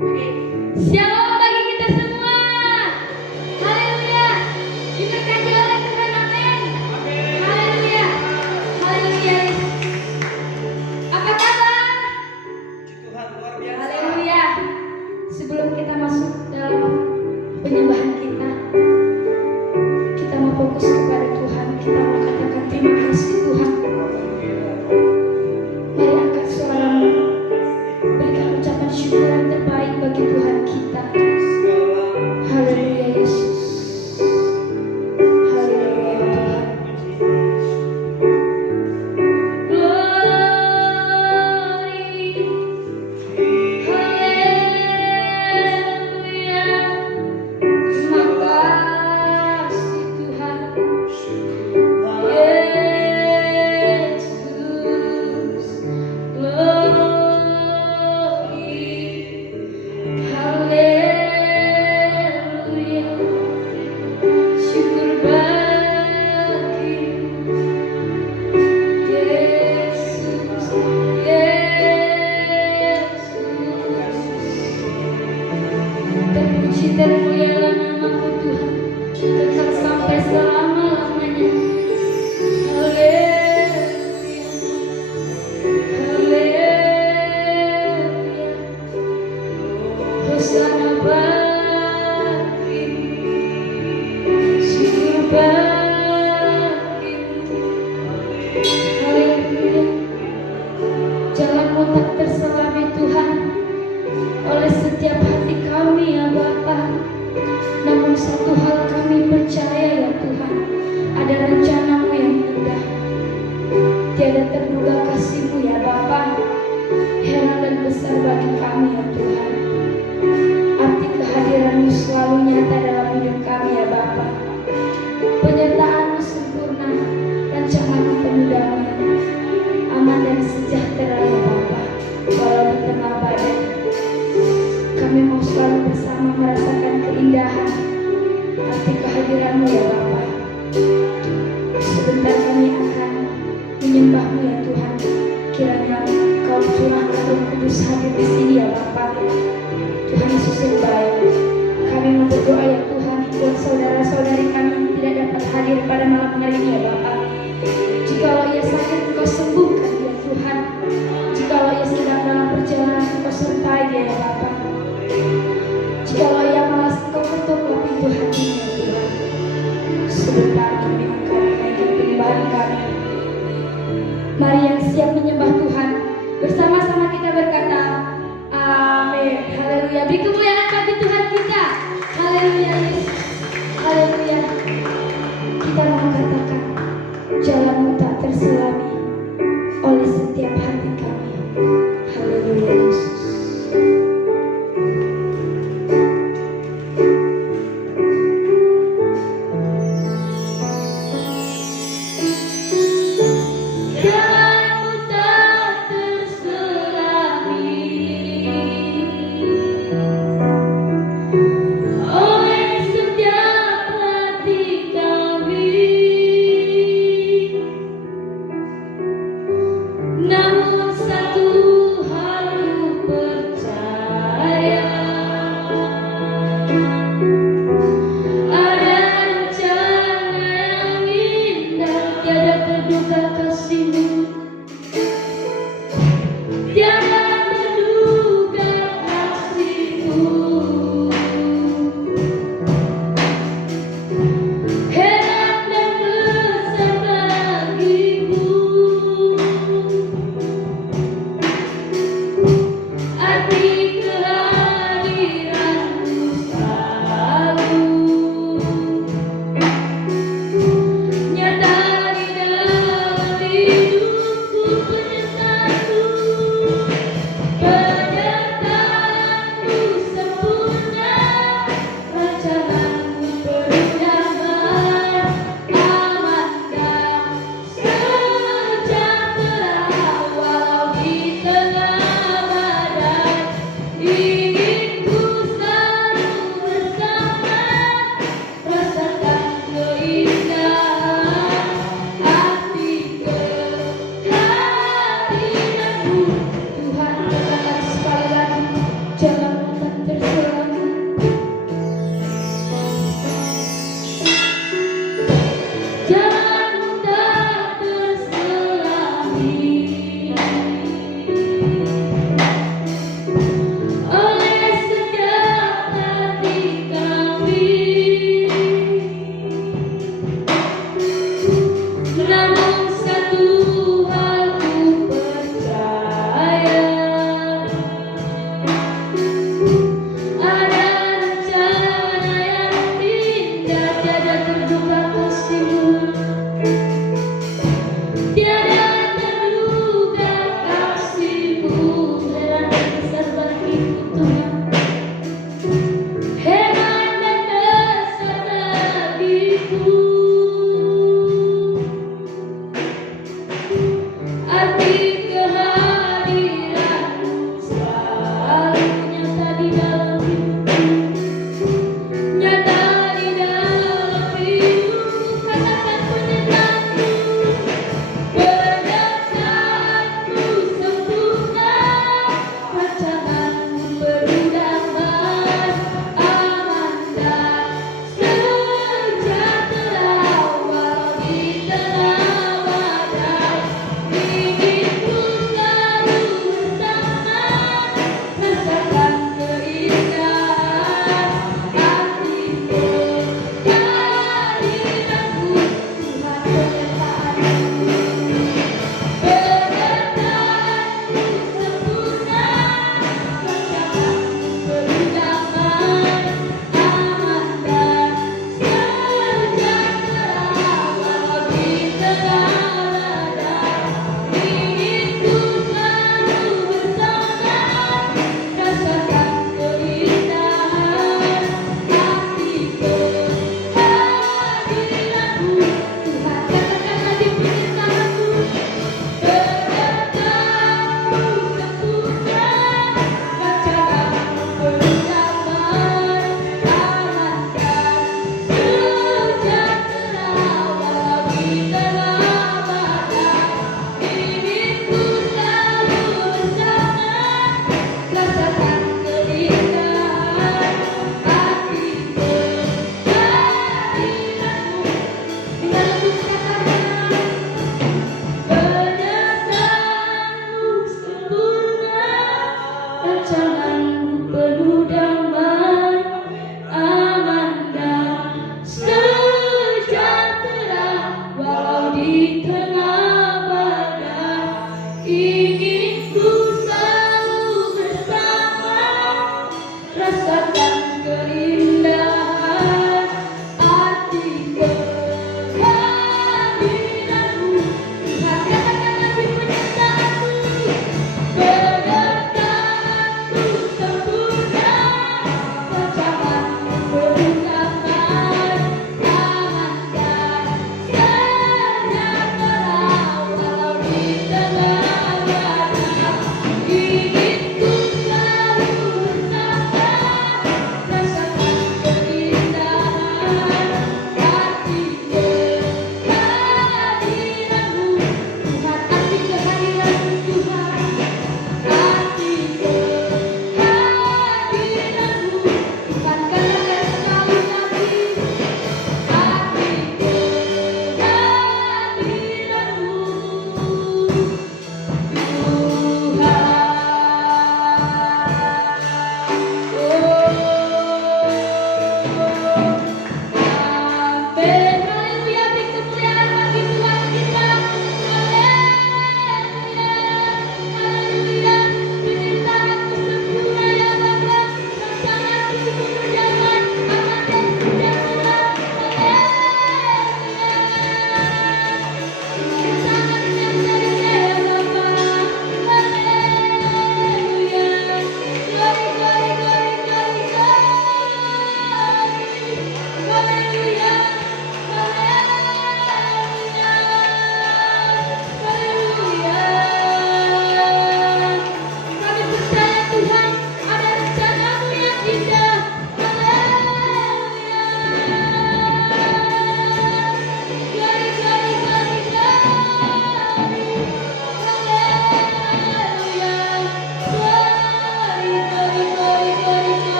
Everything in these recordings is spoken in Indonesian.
Shalom bagi kita semua. Haleluya. Diberkati oleh Tuhan. Amin. Haleluya. Haleluya. Apa kabar? Tuhan luar biasa. Haleluya. Sebelum kita masuk dalam penyembahan kita mau fokus kepada Tuhan. Kita mau katakan terima kasih Tuhan. Mari angkat suaramu. Berikan ucapan syukur yang terbaik bagi Tuhan kita. Haleluya Yesus. Haleluya Tuhan. Glory. Haleluya. Terima kasih Tuhan. Yesus. Glory. Haleluya. Syukur bagi Yesus. Terpuji termulialah namamu Tuhan, kekal sampai selama-lamanya. Haleluya. Haleluya. Hosana bagimu, syukur bagimu. Haleluya. Jalanmu tak terselami Tuhan oleh setiap hati kami ya Bapa. Namun satu hal kami percaya ya Tuhan, ada rencanamu yang indah. Tiada terduga kasih-Mu ya Bapa, heran dan besar bagi kami ya Tuhan. Arti kehadiran-Mu selalu nyata dalam hidup kami ya Bapa. Penyertaan-Mu sempurna, rancangan-Mu penuh damai, aman dan sejahtera ya Bapa. Walau di tengah badai, kami mau selalu bersama merasakan keindahan arti kehadiran-Mu ya Bapa. Sebentar kami akan menyembah-Mu ya Tuhan. Kiranya Kau curahkan Roh Kudus hadir di sini ya Bapa. Tuhan Yesus yang baik, kami mau berdoa ya Tuhan buat saudara-saudari kami yang tidak dapat hadir pada malam hari ini ya Bapa. Jikalau ia sakit, Engkau sembuhkan dia Tuhan. Jikalau ia sedang dalam perjalanan, Engkau sertai dia ya Bapa. Jikalau ia malas, Engkau ketuklah pintu hatinya ya Tuhan. Sebentar kami akan menaikkan penyembahan kami. Mari yang siap menyembah Tuhan, bersama-sama kita berkata amin. Haleluya. Beri kemuliaan bagi Tuhan kita. Haleluya Yesus. Haleluya. Kita mau katakan jalanmu tak terselami oleh setiap hati kami. Haleluya Yesus. Jalanmu tak terselami oleh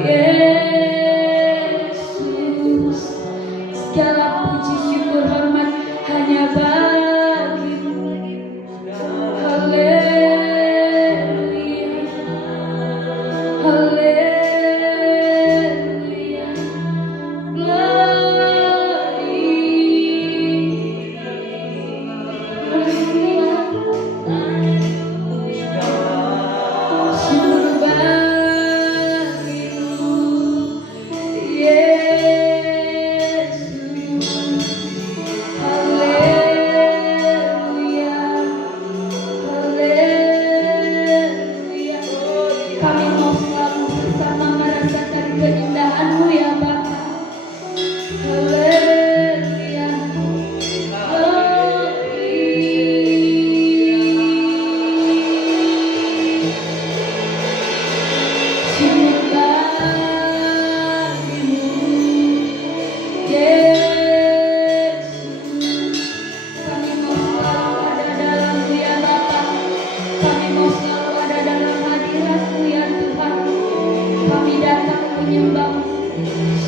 Yesus, segala puji syukur hormat hanya bagimu. Haleluya, haleluya, glory, haleluya. Syukur bagimu, Yesus. Haleluya, haleluya. Kami mau selalu bersama merasakan keindahan-Mu ya Bapa. Haleluya, syukur bagimu, Yesus. Kami mau selalu ada dalam-Mu ya Bapa. Kami mau selalu ada dalam hadirat-Mu ya Tuhan. Kami datang menyembah,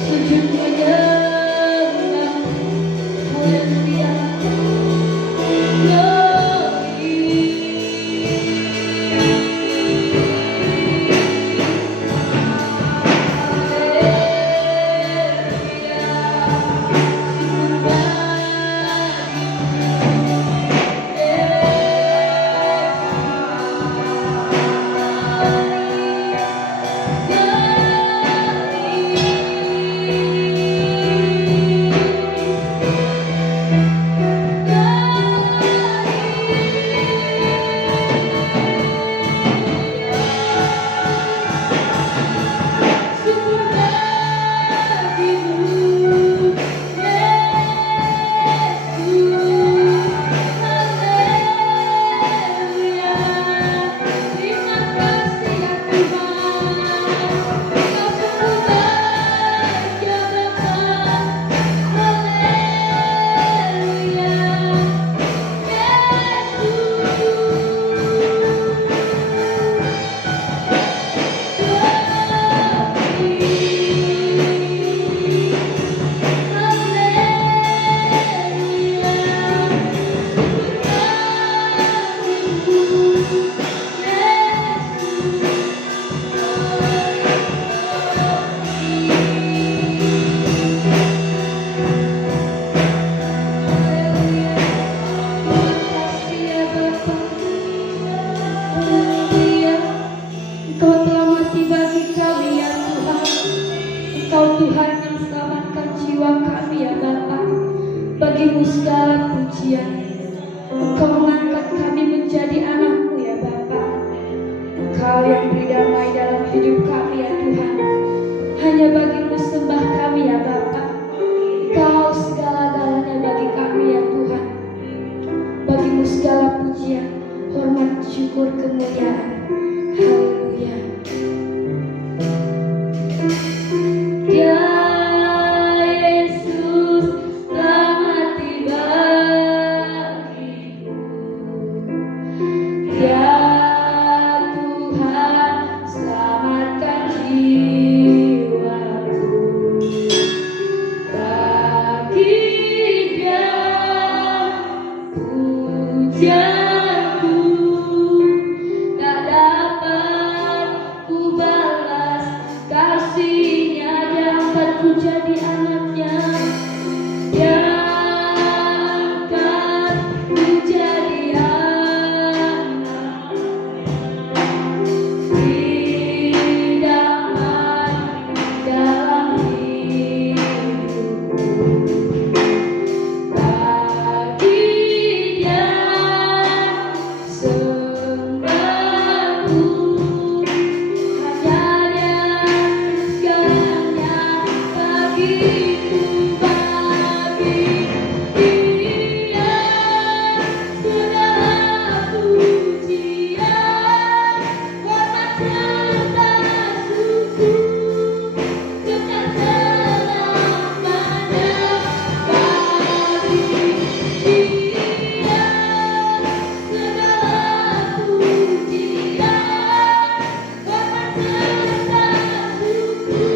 sujud menyembah. Haleluya, Engkau telah mati bagi kami ya Tuhan. Engkau Tuhan yang selamatkan jiwa kami ya Bapa. Bagimu segala pujian. Engkau mengangkat kami menjadi anak-Mu ya Bapa. Engkau yang beri damai dalam hidup kami ya Tuhan. Hanya bagimu sembah kami ya Bapa. Engkau segala-galanya bagi kami ya Tuhan. Bagimu segala pujian, hormat, syukur, kemuliaan. Haleluya. Ya Yesus telah mati bagiku. Ya Tuhan selamatkan jiwaku. Bagi Dia pujianku tak dapat ku balas kasih-Nya. Dia angkatku jadi anaknya. Dia angkatku jadi anak. Idaman dalam hidupku. Bagi Dia sembahku. Hanya Dia segalanya bagiku. Bagi Dia segala pujian, hormat serta syukur, kekal selamanya. Bagi Dia segala pujian, hormat serta syukur.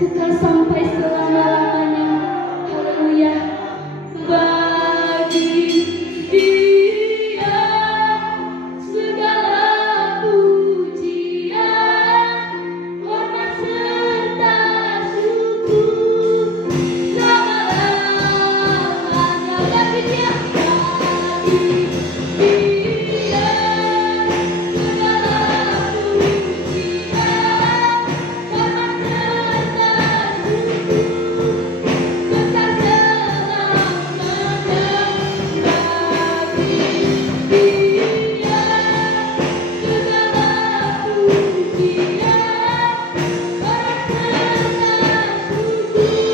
kekal sampai selama-lamanya. Haleluya. Bagi Dia segala pujian, hormat serta syukur selama-lamanya. Bagi Dia, bagi Dia segala pujian, hormat serta syukur kekal selama-lamanya. Bagi Dia segala pujian, hormat serta syukur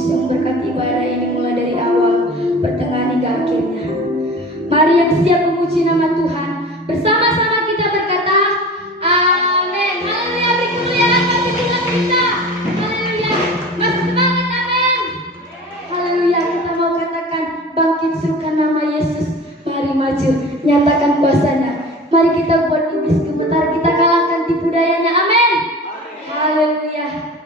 Kudus yang berkati ibadah ini mulai dari awal, pertengahan hingga akhirnya. Mari yang siap memuji nama Tuhan, bersama-sama kita berkata, Amin. Haleluya, beri kemuliaan bagi Tuhan kita. Haleluya, masih semangat, amin. Haleluya, kita mau katakan, bangkit serukan nama Yesus. Mari maju, nyatakan kuasanya. Mari kita buat iblis gemetar, kita kalahkan tipu dayanya, amin. Haleluya.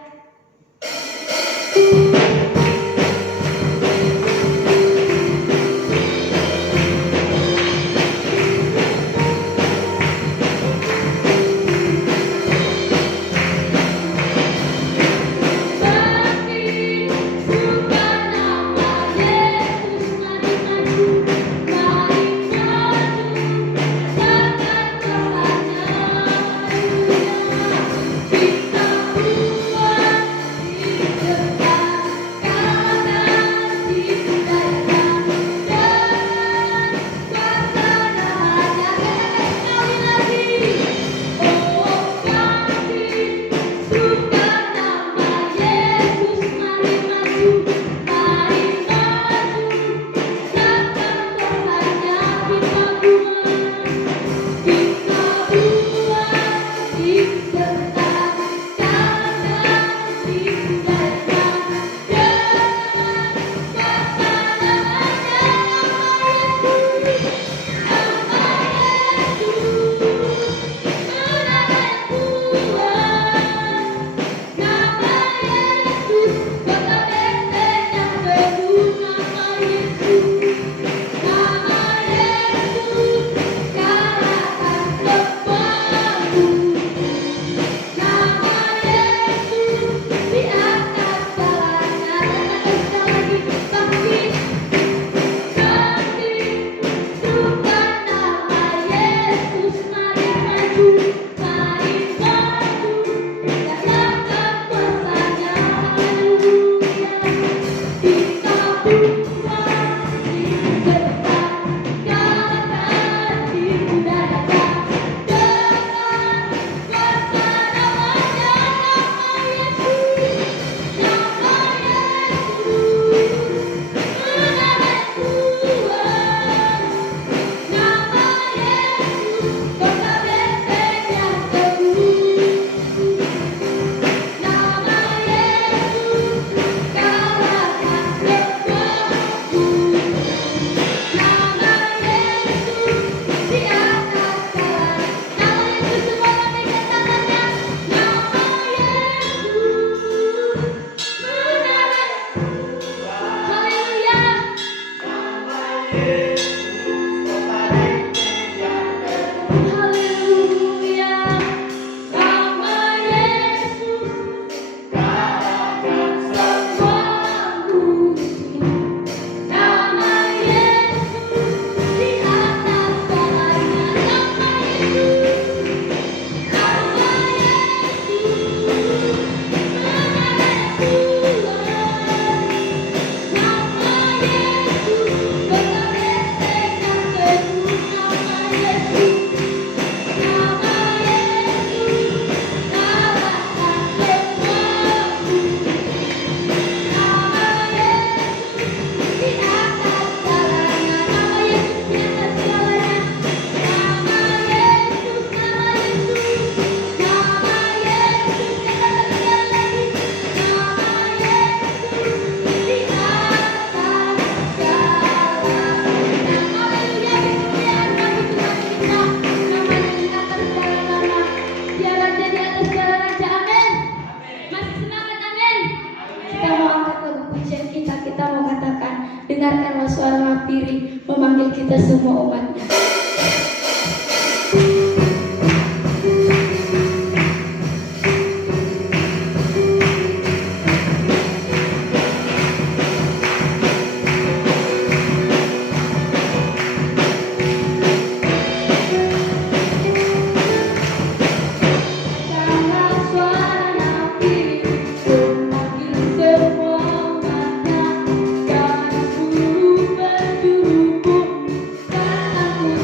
Dengarkanlah suara Nafiri memanggil kita semua umatnya. Aku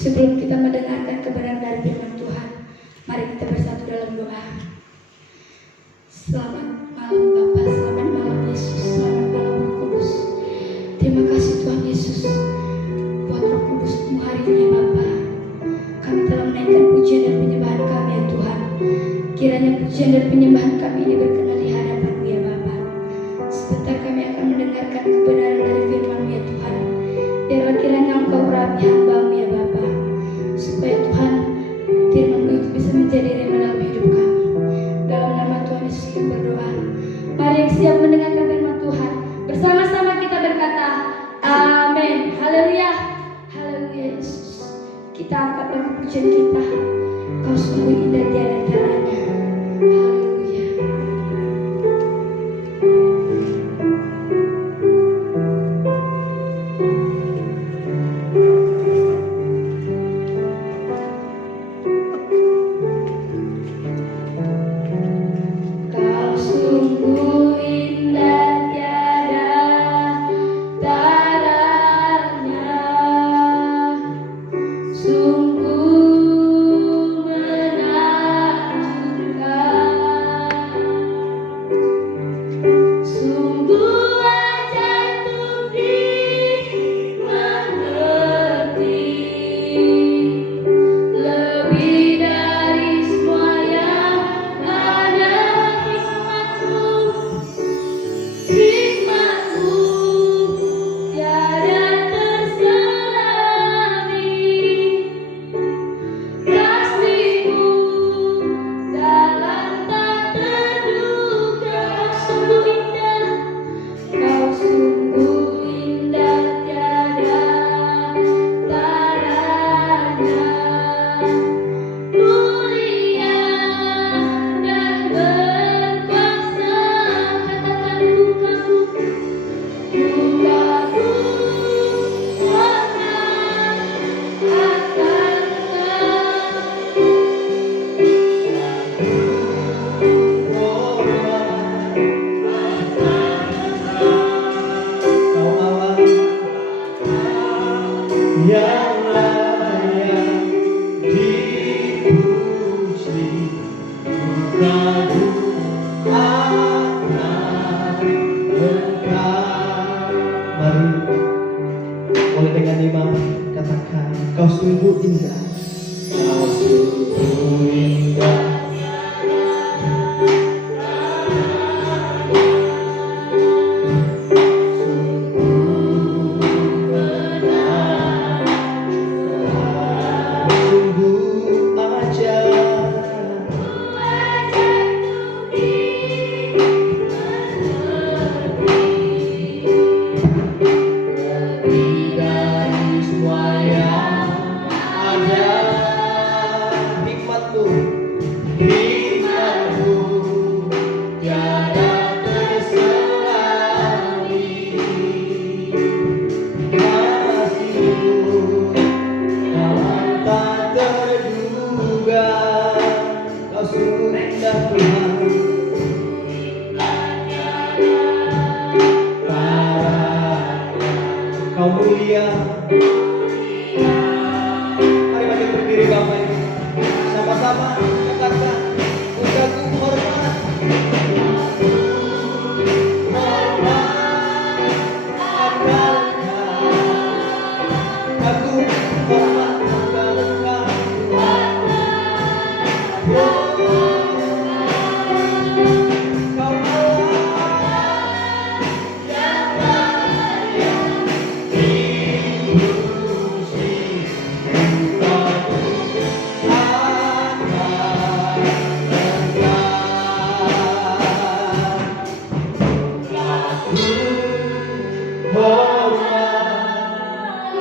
Sebelum kita mendengarkan kebenaran dari firman Tuhan, mari kita bersatu dalam doa. Selamat malam Bapa, selamat malam Yesus, selamat malam Roh Kudus. Terima kasih Tuhan Yesus buat Roh Kudus-Mu hari ini Bapa. Kami telah menaikkan pujian dan penyembahan kami ya Tuhan. Kiranya pujian dan penyembahan kami ini berkenan di hadapan-Mu ya Bapa. Sebentar kami akan mendengarkan kebenaran dari firman-Mu ya Tuhan. Biarlah kiranya Engkau urapi hamba-Mu ya Bapa, supaya Tuhan firman-Mu itu bisa menjadi rema dalam hidup kami. Dalam nama Tuhan Yesus kami berdoa. Mari yang siap mendengarkan firman Tuhan, bersama-sama kita berkata amin. Haleluya. Haleluya Yesus. Kita angkat lagu pujian kita. Kau sungguh indah tiada taranya. Haleluya. Kau sungguh indah tiada taranya, sungguh menakjubkan, sungguh ajaib untuk dimengerti, lebih dari semua yang ada. Hikmat-Mu tiada terselami, kasih-Mu dalam tak terduga. Kau sungguh indah tiada taranya, mulia dan berkuasa. Katakan bukaku Kau Allah yang layak dipuji, kagum akan Engkau. Mari mulai dengan imam katakan, kau sungguh indah, kau sungguh indah. Kau sungguh indah Tuhan, Kau mulia. Mari bagi berdiri Bapak Ibu, sama-sama katakan, kagum hormat, kagum hormat akan Engkau.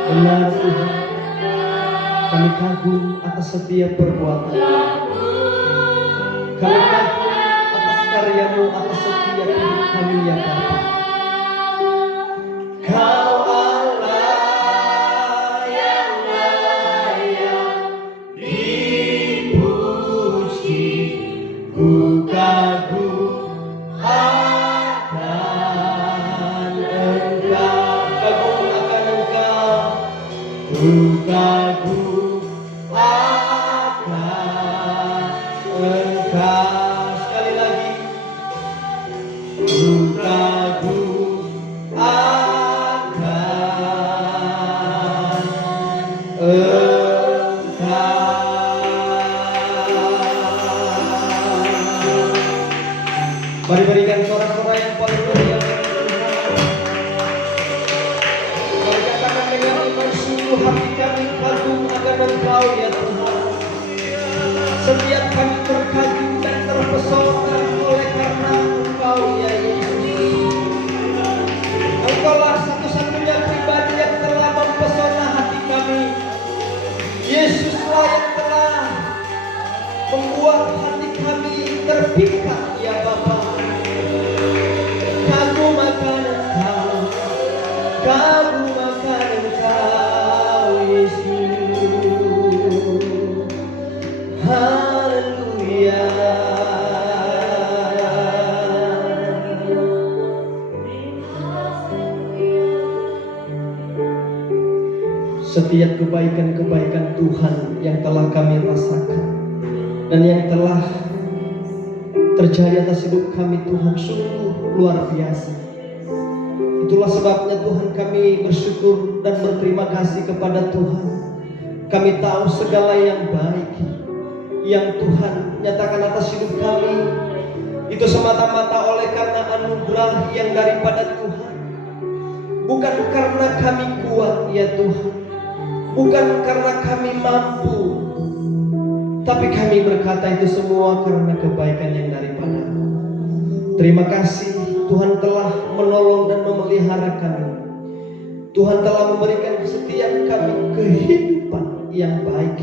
Benar Tuhan, kami kagum atas setiap perbuatan, kami kagum atas karya-Mu, atas setiap hidup kami ya Bapa. Kau Allah yang layak dipuji, ku kagum akan Engkau, kagum akan Engkau, ku kagum setiap kebaikan-kebaikan Tuhan yang telah kami rasakan dan yang telah terjadi atas hidup kami Tuhan sungguh luar biasa. Itulah sebabnya Tuhan kami bersyukur dan berterima kasih kepada Tuhan. Kami tahu segala yang baik yang Tuhan nyatakan atas hidup kami itu semata-mata oleh karena anugerah yang daripada Tuhan. Bukan karena kami kuat ya Tuhan, bukan karena kami mampu, tapi kami berkata itu semua karena kebaikan yang daripada. Terima kasih Tuhan telah menolong dan memelihara kami. Tuhan telah memberikan setiap kami kehidupan yang baik,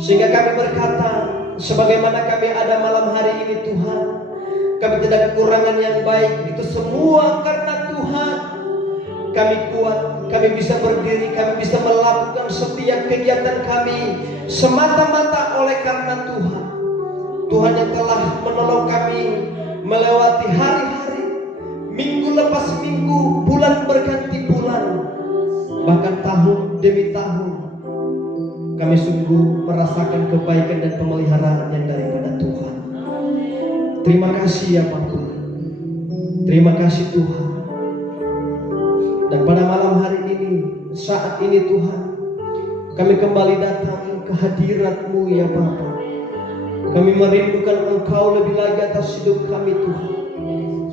sehingga kami berkata sebagaimana kami ada malam hari ini Tuhan, kami tidak kekurangan yang baik. Itu semua karena Tuhan. Kami kuat, kami bisa berdiri, kami bisa melakukan setiap kegiatan kami semata-mata oleh karena Tuhan. Tuhan yang telah menolong kami melewati hari-hari, minggu lepas minggu, bulan berganti bulan, bahkan tahun demi tahun. Kami sungguh merasakan kebaikan dan pemeliharaan yang daripada Tuhan. Terima kasih ya Bapa. Terima kasih Tuhan. Dan pada malam hari ini, saat ini Tuhan, kami kembali datang ke hadirat-Mu ya Bapa. Kami merindukan Engkau lebih lagi atas hidup kami Tuhan.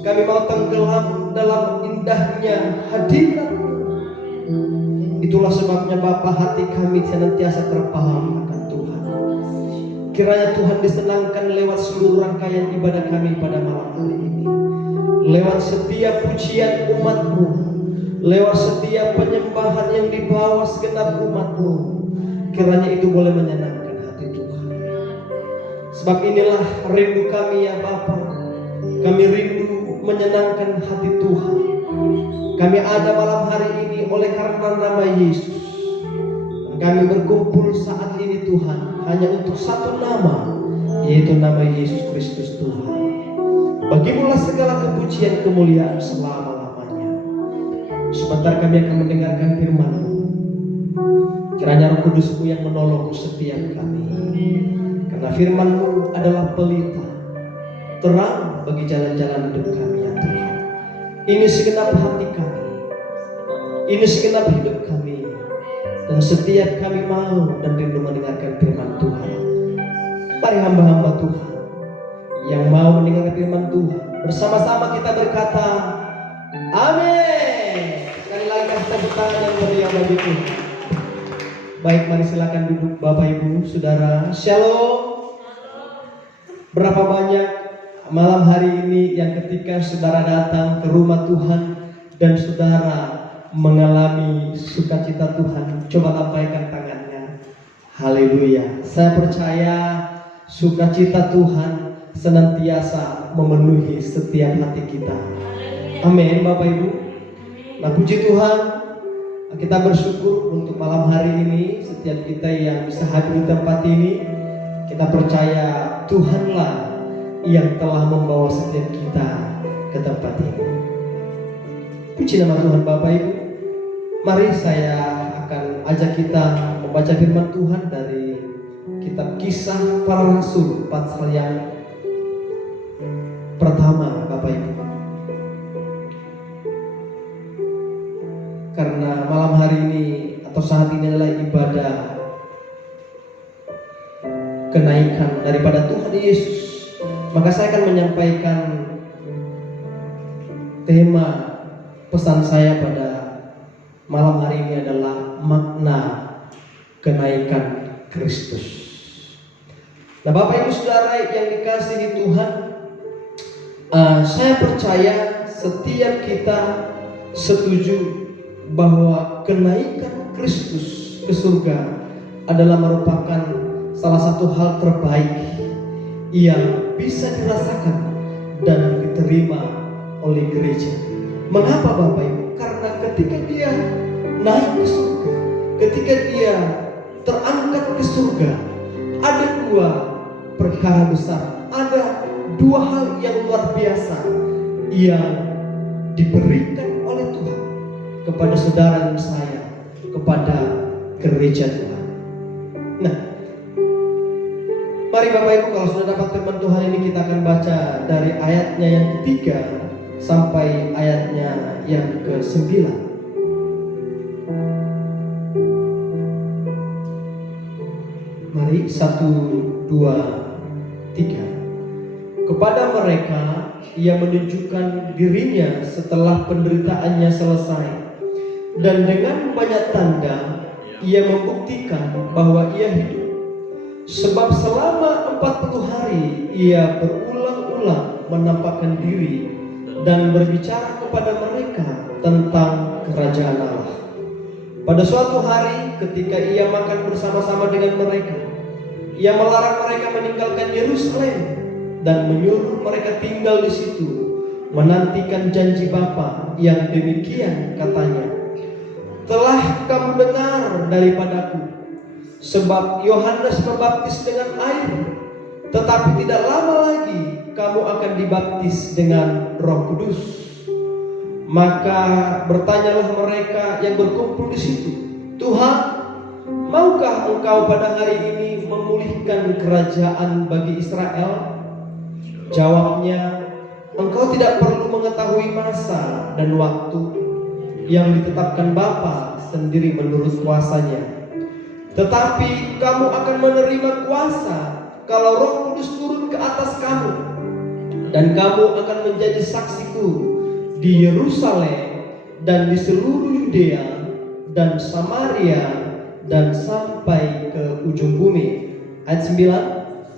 Kami mau tenggelam dalam indahnya hadirat-Mu. Itulah sebabnya Bapa, hati kami senantiasa terpaham akan Tuhan. Kiranya Tuhan disenangkan lewat seluruh rangkaian ibadah kami pada malam hari ini. Lewat setiap pujian umat-Mu, lewat setiap penyembahan yang dibawa segenap umat-Mu, kiranya itu boleh menyenangkan hati Tuhan. Sebab inilah rindu kami ya Bapa. Kami rindu menyenangkan hati Tuhan. Kami ada malam hari ini oleh karena nama Yesus. Dan kami berkumpul saat ini Tuhan hanya untuk satu nama, yaitu nama Yesus Kristus Tuhan. Bagimulah segala kepujian kemuliaan selama-lamanya. Sebentar kami akan mendengarkan firman-Mu. Kiranya Roh Kudus-Mu yang menolong setiap kami. Karena firman-Mu adalah pelita, terang bagi jalan-jalan hidup kami ya Tuhan. Ini segenap hati kami, ini segenap hidup kami, dan setiap kami mau dan rindu mendengarkan firman Tuhan. Mari hamba-hamba Tuhan yang mau mendengarkan firman Tuhan, bersama-sama kita berkata, amin. Sekali lagi kasih tepuk tangan yang meriah bagi Tuhan. Baik, mari silakan duduk Bapak Ibu, Saudara. Shalom. Berapa banyak malam hari ini yang ketika saudara datang ke rumah Tuhan dan saudara mengalami sukacita Tuhan, coba lambaikan tangannya. Haleluya. Saya percaya sukacita Tuhan senantiasa memenuhi setiap hati kita. Amin Bapak Ibu. Nah, puji Tuhan, kita bersyukur untuk malam hari ini. Setiap kita yang bisa hadir di tempat ini, kita percaya Tuhanlah yang telah membawa setiap kita ke tempat ini. Puji nama Tuhan Bapak Ibu. Mari saya akan ajak kita membaca firman Tuhan dari kitab Kisah Para Rasul pasal yang pertama Bapak Ibu. Karena malam hari ini atau saat ini adalah ibadah kenaikan daripada Tuhan Yesus, maka saya akan menyampaikan tema pesan saya pada malam hari ini adalah makna kenaikan Kristus. Nah Bapak Ibu Saudara yang dikasihi Tuhan, saya percaya setiap kita setuju bahwa kenaikan Kristus ke surga adalah merupakan salah satu hal terbaik yang bisa dirasakan dan diterima oleh gereja. Mengapa Bapak Ibu? Karena ketika dia naik ke surga, ketika dia terangkat ke surga, ada dua perkara besar, ada dua hal yang luar biasa yang diberikan oleh Tuhan kepada saudara dan saya, kepada gereja Tuhan. Nah, mari Bapak Ibu, kalau sudah dapat firman Tuhan ini, kita akan baca dari ayatnya yang ketiga sampai ayatnya yang ke-9. Mari 1, 2, 3. Kepada mereka ia menunjukkan dirinya setelah penderitaannya selesai, dan dengan banyak tanda ia membuktikan bahwa ia hidup. Sebab selama 40 hari ia berulang-ulang menampakkan diri dan berbicara kepada mereka tentang kerajaan Allah. Pada suatu hari ketika ia makan bersama-sama dengan mereka, ia melarang mereka meninggalkan Yerusalem dan menyuruh mereka tinggal di situ, menantikan janji Bapa yang demikian katanya, telah kamu dengar daripadaku, sebab Yohanes membaptis dengan air, tetapi tidak lama lagi kamu akan dibaptis dengan Roh Kudus. Maka bertanyalah mereka yang berkumpul di situ, Tuhan, maukah engkau pada hari ini memulihkan kerajaan bagi Israel? Jawabnya, engkau tidak perlu mengetahui masa dan waktu yang ditetapkan Bapa sendiri menurut kuasanya. Tetapi kamu akan menerima kuasa kalau Roh Kudus turun ke atas kamu, dan kamu akan menjadi saksiku di Yerusalem dan di seluruh Yudea dan Samaria dan sampai ke ujung bumi. Ayat 9.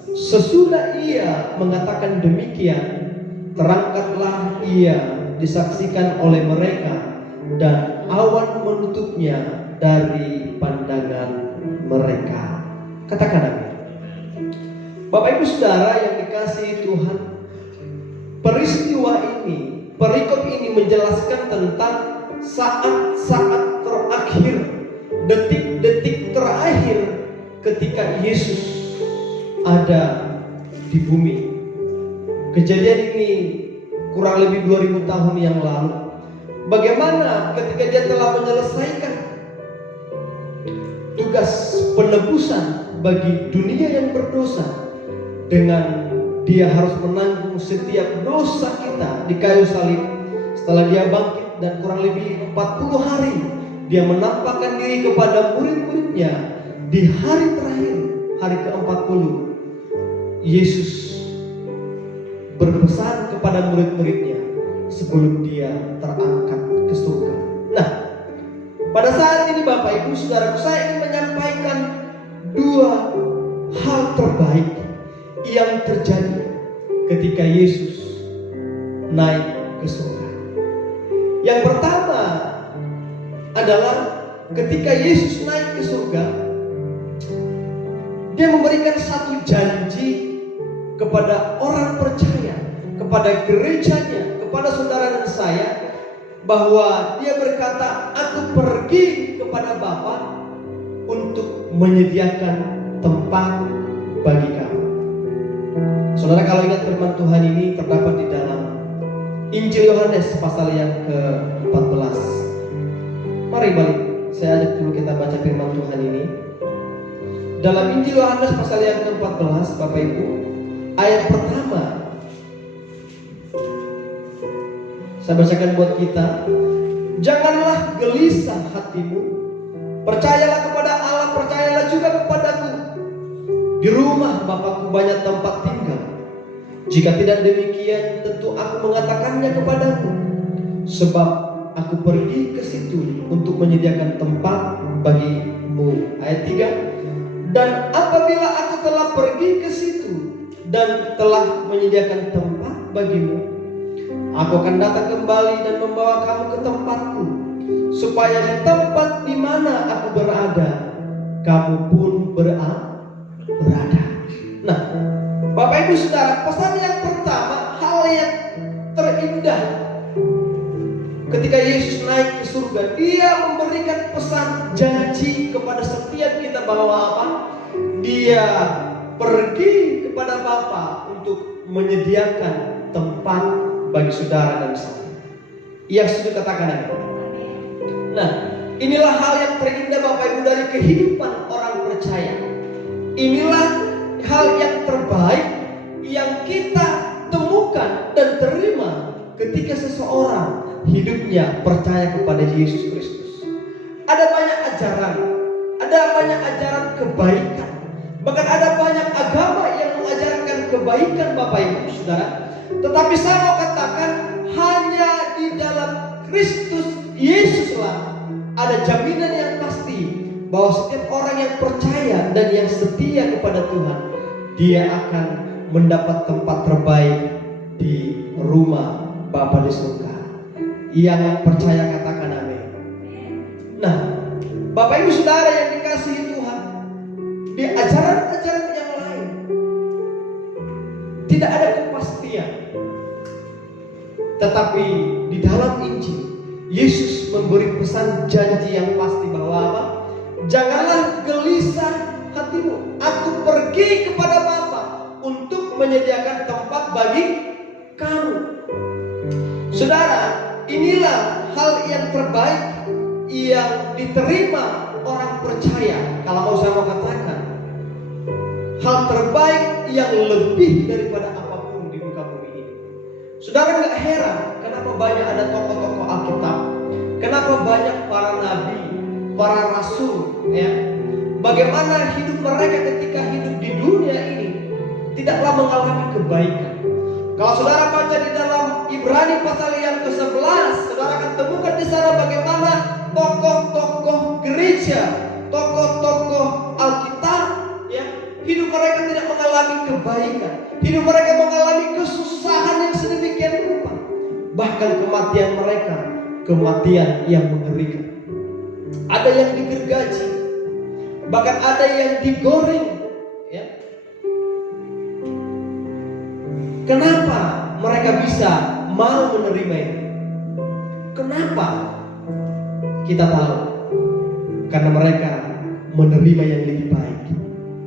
Sesudah ia mengatakan demikian, terangkatlah ia disaksikan oleh mereka, dan awan menutupnya dari pandangan mereka. Katakan amin. Bapak Ibu Saudara yang dikasihi Tuhan, peristiwa ini, perikop ini menjelaskan tentang saat-saat terakhir, detik-detik terakhir ketika Yesus ada di bumi. Kejadian ini kurang lebih 2000 tahun yang lalu. Bagaimana ketika dia telah menyelesaikan tugas penebusan bagi dunia yang berdosa, dengan dia harus menanggung setiap dosa kita di kayu salib. Setelah dia bangkit dan kurang lebih 40 hari dia menampakkan diri kepada murid-muridnya, di hari terakhir, hari ke-40, Yesus berpesan kepada murid-muridnya sebelum dia terangkat ke surga. Nah, pada saat ini Bapak Ibu Saudara, saya ingin menyampaikan dua hal terbaik yang terjadi ketika Yesus naik ke surga. Yang pertama adalah ketika Yesus naik ke surga, dia memberikan satu janji kepada orang percaya, kepada gerejanya, kepada saudara dan saya, bahwa dia berkata, aku pergi kepada Bapa untuk menyediakan tempat bagi kamu. Saudara, kalau ingat firman Tuhan ini terdapat di dalam Injil Yohanes pasal yang ke-14. Mari balik, saya ajak dulu kita baca firman Tuhan ini. Dalam Injil Yohanes pasal yang ke-14, Bapak Ibu, ayat pertama, saya bacakan buat kita. Janganlah gelisah hatimu, percayalah kepada Allah, percayalah juga kepadaku. Di rumah Bapakku banyak tempat tinggal. Jika tidak demikian, tentu aku mengatakannya kepadamu. Sebab aku pergi ke situ untuk menyediakan tempat bagimu. Ayat 3. Dan apabila aku telah pergi ke situ dan telah menyediakan tempat bagimu, aku akan datang kembali dan membawa kamu ke tempatku, supaya di tempat di mana aku berada, kamu pun berada. Nah, Bapak Ibu Saudara, pesan yang pertama, hal yang terindah ketika Yesus naik ke surga, dia memberikan pesan janji kepada setiap kita bahwa apa? Dia pergi kepada Bapa untuk menyediakan tempat bagi saudara dan saya. Yang sudah katakan. Nah, Inilah hal yang terindah Bapak Ibu dari kehidupan orang percaya. Inilah hal yang terbaik yang kita temukan dan terima ketika seseorang hidupnya percaya kepada Yesus Kristus. Ada banyak ajaran kebaikan. Bahkan ada banyak agama yang mengajarkan kebaikan Bapak Ibu Saudara. Tetapi saya mau katakan, hanya di dalam Kristus Yesuslah ada jaminan yang pasti bahwa setiap orang yang percaya dan yang setia kepada Tuhan, dia akan mendapat tempat terbaik di rumah Bapa di surga. Yang percaya katakan amin. Nah, Bapak Ibu Saudara yang dikasihi Tuhan, di ajaran-ajaran yang lain tidak ada kepastian. Tetapi di dalam Injil, Yesus memberi pesan janji yang pasti bahwa apa? Janganlah gelisah hatimu. Aku pergi kepada Bapa untuk menyediakan tempat bagi kamu. Saudara, inilah hal yang terbaik yang diterima orang percaya. Kalau mau saya mau katakan, hal terbaik yang lebih daripada apapun di muka bumi ini. Saudara nggak heran kenapa banyak ada tokoh-tokoh Alkitab, kenapa banyak para nabi, para rasul, ya? Bagaimana hidup mereka ketika hidup di dunia ini tidaklah mengalami kebaikan. Kalau saudara baca di dalam Ibrani pasal yang ke-11, saudara akan temukan di sana bagaimana tokoh-tokoh gereja, tokoh-tokoh Alkitab, ya, hidup mereka tidak mengalami kebaikan. Hidup mereka mengalami kesusahan yang sedemikian rupa. Bahkan kematian mereka, kematian yang mengerikan. Ada yang digergaji, bahkan ada yang digoreng, ya. Kenapa mereka bisa mau menerima ini? Kenapa? Kita tahu, karena mereka menerima yang lebih baik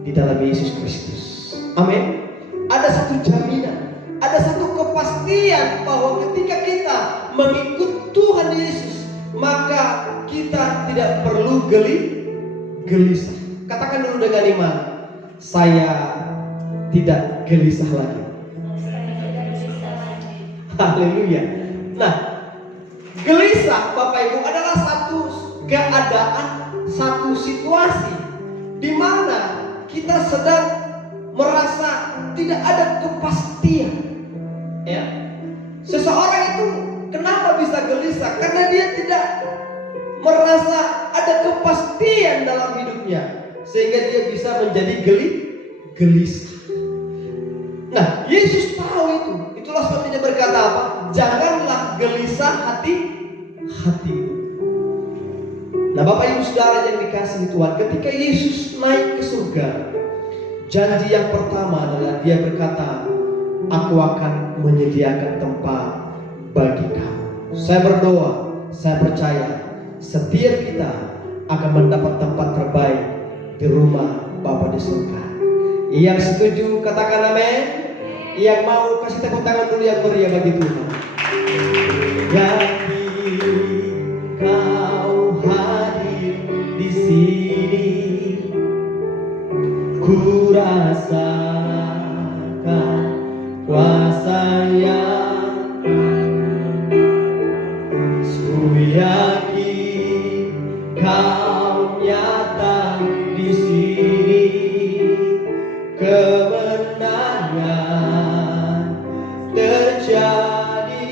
di dalam Yesus Kristus. Amin. Ada satu jaminan, ada satu kepastian bahwa ketika kita mengikut Tuhan Yesus, maka kita tidak perlu gelisah. Katakan dulu dengan iman, saya tidak gelisah lagi. Haleluya. Nah, gelisah Bapak Ibu adalah satu keadaan, satu situasi di mana kita sedang merasa tidak ada kepastian. Ya. Seseorang itu kenapa bisa gelisah? Karena dia tidak merasa ada kepastian dalam hidupnya, sehingga dia bisa menjadi gelisah. Nah, Yesus tahu itu. Itulah sebabnya dia berkata apa? Janganlah gelisah hatimu. Nah, Bapak Ibu Saudara yang dikasihi Tuhan, ketika Yesus naik ke surga, janji yang pertama adalah dia berkata, aku akan menyediakan tempat bagi kamu. Saya berdoa, saya percaya setiap kita akan mendapat tempat terbaik di rumah Bapa di surga. Yang setuju katakan amin. Yang mau kasih tepuk tangan dulu yang meriah bagi Tuhan. Jadi kau hadir di sini, ku rasakan kuasa-Nya. Ku yakin kau nyata di sini, kemenangan terjadi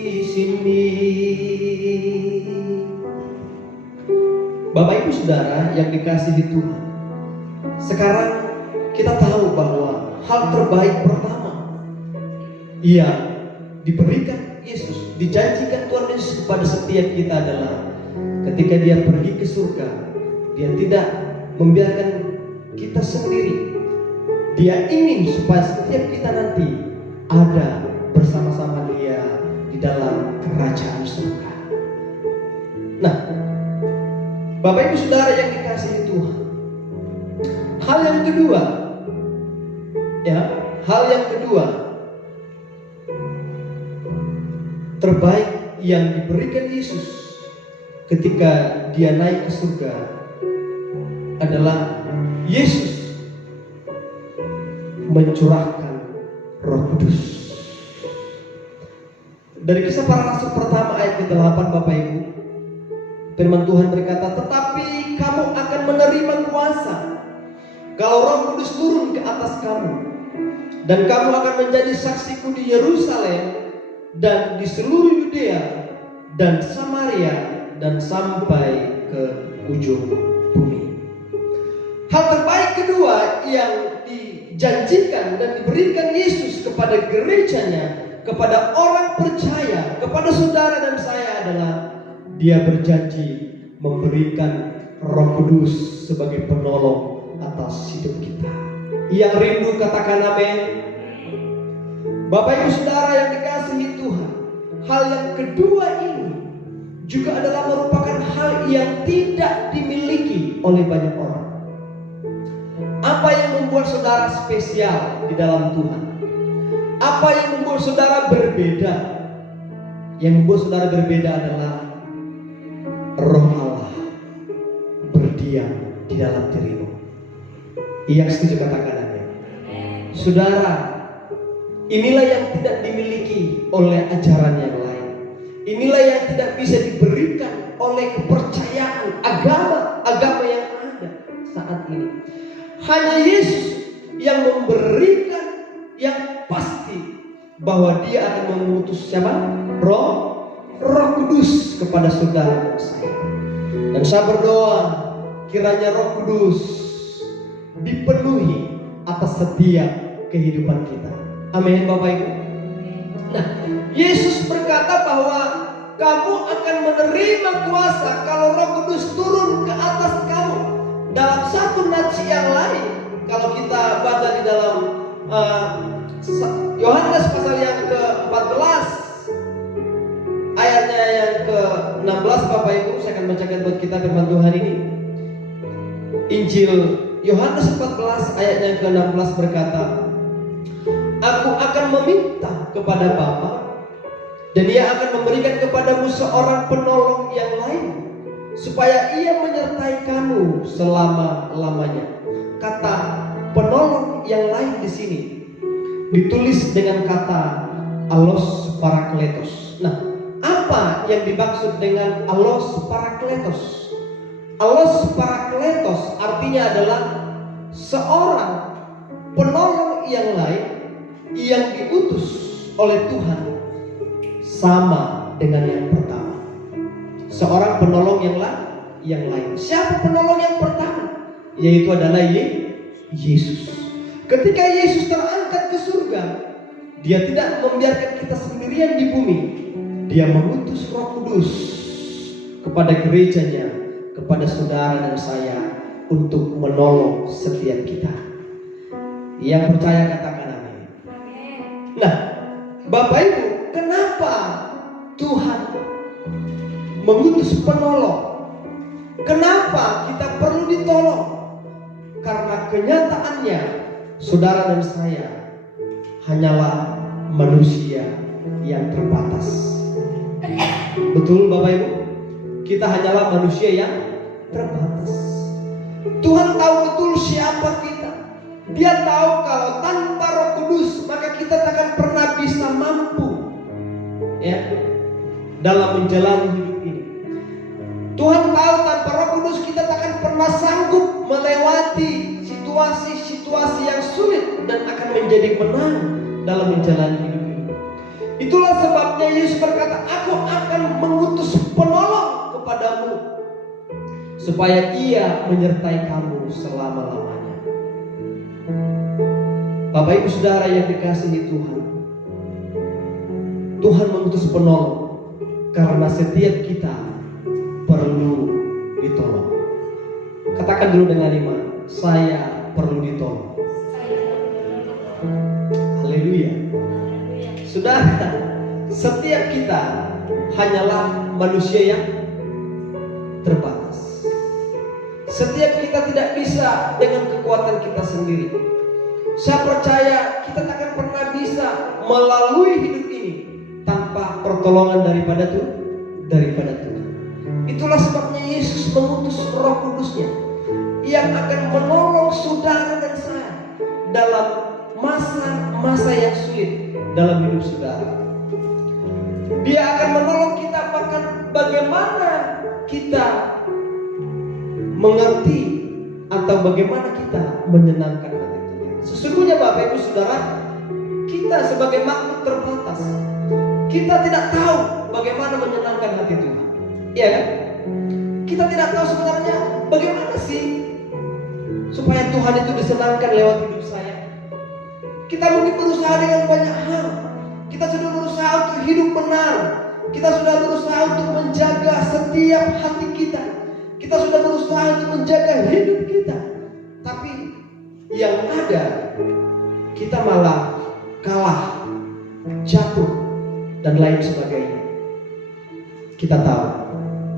di sini. Bapak Ibu Saudara yang dikasihi Tuhan, sekarang kita tahu bahwa hal terbaik pertama yang diberikan Yesus, dijanjikan Tuhan Yesus kepada setiap kita adalah ketika dia pergi ke surga, dia tidak membiarkan kita sendiri. Dia ingin supaya setiap kita nanti ada bersama-sama dia di dalam kerajaan surga. Nah, Bapak Ibu Saudara yang dikasihi Tuhan, hal yang kedua, terbaik yang diberikan Yesus ketika dia naik ke surga adalah Yesus mencurahkan Roh Kudus. Dari Kisah Para Rasul pertama ayat ke-8, Bapak Ibu, firman Tuhan berkata, tetapi kamu akan menerima kuasa kalau Roh Kudus turun ke atas kamu, dan kamu akan menjadi saksiku di Yerusalem dan di seluruh Yudea dan Samaria dan sampai ke ujung bumi. Hal terbaik kedua yang dijanjikan dan diberikan Yesus kepada gerejanya, kepada orang percaya, kepada saudara dan saya adalah Dia berjanji memberikan Roh Kudus sebagai penolong atas hidup kita. Yang rindu katakan amin. Bapak Ibu Saudara yang dikasihi Tuhan, hal yang kedua ini juga adalah merupakan hal yang tidak dimiliki oleh banyak orang. Apa yang membuat saudara spesial di dalam Tuhan? Apa yang membuat saudara berbeda? Yang membuat saudara berbeda adalah Roh Allah berdiam di dalam dirimu. Yang setuju katakan amin. Saudara, inilah yang tidak dimiliki oleh ajaran yang lain. Inilah yang tidak bisa diberikan oleh kepercayaan agama yang ada saat ini. Hanya Yesus yang memberikan yang pasti bahwa Dia akan mengutus siapa? Roh Kudus kepada saudara dan saya. Dan saya berdoa kiranya Roh Kudus dipenuhi atas setiap kehidupan kita. Amin, Bapak Ibu. Nah, Yesus berkata bahwa kamu akan menerima kuasa kalau Roh Kudus turun ke atas kamu. Dalam satu nats yang lain, kalau kita baca di dalam Yohanes pasal yang ke-14 ayatnya yang ke-16, Bapak Ibu, saya akan bacakan buat kita firman Tuhan ini. Injil Yohanes 14 ayat yang ke-16 berkata, Aku akan meminta kepada Bapa, dan Ia akan memberikan kepadamu seorang penolong yang lain, supaya Ia menyertai kamu selama-lamanya. Kata penolong yang lain di sini ditulis dengan kata Allos Parakletos. Nah, apa yang dimaksud dengan Allos Parakletos? Allos Parakletos artinya adalah seorang penolong yang lain yang diutus oleh Tuhan sama dengan yang pertama. Seorang penolong yang lain. Siapa penolong yang pertama? Yaitu adalah Yesus. Ketika Yesus terangkat ke surga, Dia tidak membiarkan kita sendirian di bumi. Dia mengutus Roh Kudus kepada gerejanya, kepada saudara dan saya untuk menolong setiap kita. Yang percaya katakan amin. Nah, Bapak Ibu, kenapa Tuhan mengutus penolong? Kenapa kita perlu ditolong? Karena kenyataannya saudara dan saya hanyalah manusia yang terbatas. Betul Bapak Ibu? Kita hanyalah manusia yang terbatas. Tuhan tahu betul siapa kita. Dia tahu kalau tanpa Roh Kudus maka kita tak akan pernah bisa mampu dalam menjalani hidup ini. Tuhan tahu tanpa Roh Kudus kita tak akan pernah sanggup melewati situasi-situasi yang sulit dan akan menjadi menang dalam menjalani hidup ini. Itulah sebabnya Yesus berkata, Aku akan mengutus penolong kepadamu supaya Ia menyertai kamu selama-lamanya. Bapak Ibu Saudara yang dikasihi Tuhan, Tuhan mengutus penolong karena setiap kita perlu ditolong. Katakan dulu dengan iman, saya perlu ditolong. Haleluya. Saudara, setiap kita hanyalah manusia yang terbatas. Setiap kita tidak bisa dengan kekuatan kita sendiri. Saya percaya kita tak akan pernah bisa melalui hidup ini tanpa pertolongan daripada Tuhan. Itulah sebabnya Yesus mengutus Roh Kudus-Nya yang akan menolong saudara dan saya dalam masa-masa yang sulit dalam hidup saudara. Dia akan menolong kita bahkan bagaimana kita mengerti atau bagaimana kita menyenangkan hati Tuhan. Sesungguhnya Bapak Ibu Saudara, kita sebagai makhluk terbatas, kita tidak tahu bagaimana menyenangkan hati Tuhan. Iya kan? Kita tidak tahu sebenarnya bagaimana sih supaya Tuhan itu disenangkan lewat hidup saya. Kita mungkin berusaha dengan banyak hal. Kita sudah berusaha untuk hidup benar. Kita sudah berusaha untuk menjaga setiap hati kita. Kita sudah berusaha untuk menjaga hidup kita. Tapi yang ada, kita malah kalah, jatuh, dan lain sebagainya. Kita tahu,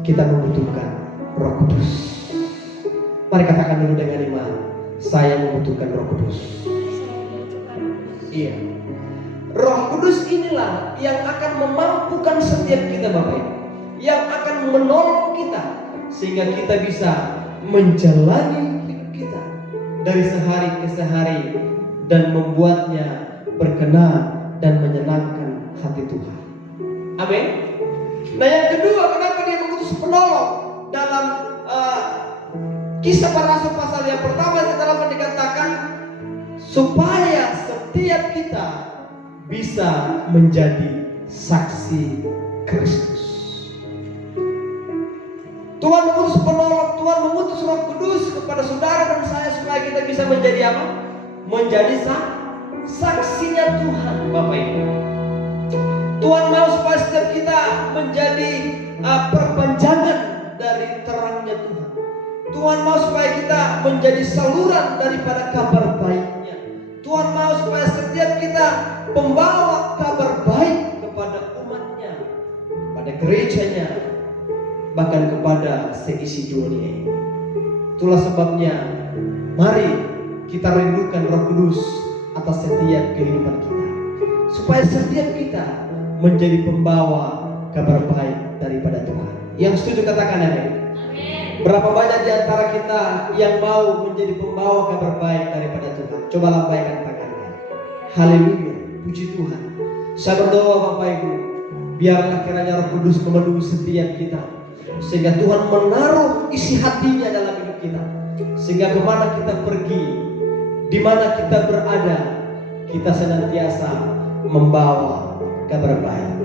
kita membutuhkan Roh Kudus. Mari katakan dulu dengan iman, saya membutuhkan Roh Kudus. Iya, Roh Kudus inilah yang akan memampukan setiap kita Bapak Ibu, yang akan menolong kita sehingga kita bisa menjalani hidup kita dari sehari ke sehari dan membuatnya berkenan dan menyenangkan hati Tuhan. Amin. Nah, yang kedua, kenapa dia mengutus penolong dalam Kisah Para Rasul pasal yang pertama kita dapat dikatakan supaya setiap kita bisa menjadi saksi Kristus. Tuhan mengutus penolong, Tuhan mengutus Roh Kudus kepada saudara dan saya supaya kita bisa menjadi apa? Menjadi saksinya Tuhan, Bapak Ibu. Tuhan mau supaya setiap kita menjadi perpanjangan dari terangnya Tuhan. Tuhan mau supaya kita menjadi saluran daripada kabar baiknya. Tuhan mau supaya setiap kita pembawa kabar baik kepada umatnya, kepada gerejanya, bahkan kepada seisi dunia ini. Itulah sebabnya mari kita rindukan Roh Kudus atas setiap kehidupan kita, supaya setiap kita menjadi pembawa kabar baik daripada Tuhan. Yang setuju katakan amin. Berapa banyak di antara kita yang mau menjadi pembawa kabar baik daripada Tuhan? Coba lambaikan tangannya. Haleluya, puji Tuhan. Saya berdoa Bapak Ibu, biarlah kiranya Roh Kudus memenuhi setiap kita, sehingga Tuhan menaruh isi hatinya dalam hidup kita, sehingga kemana kita pergi, di mana kita berada, kita senantiasa membawa kabar baik.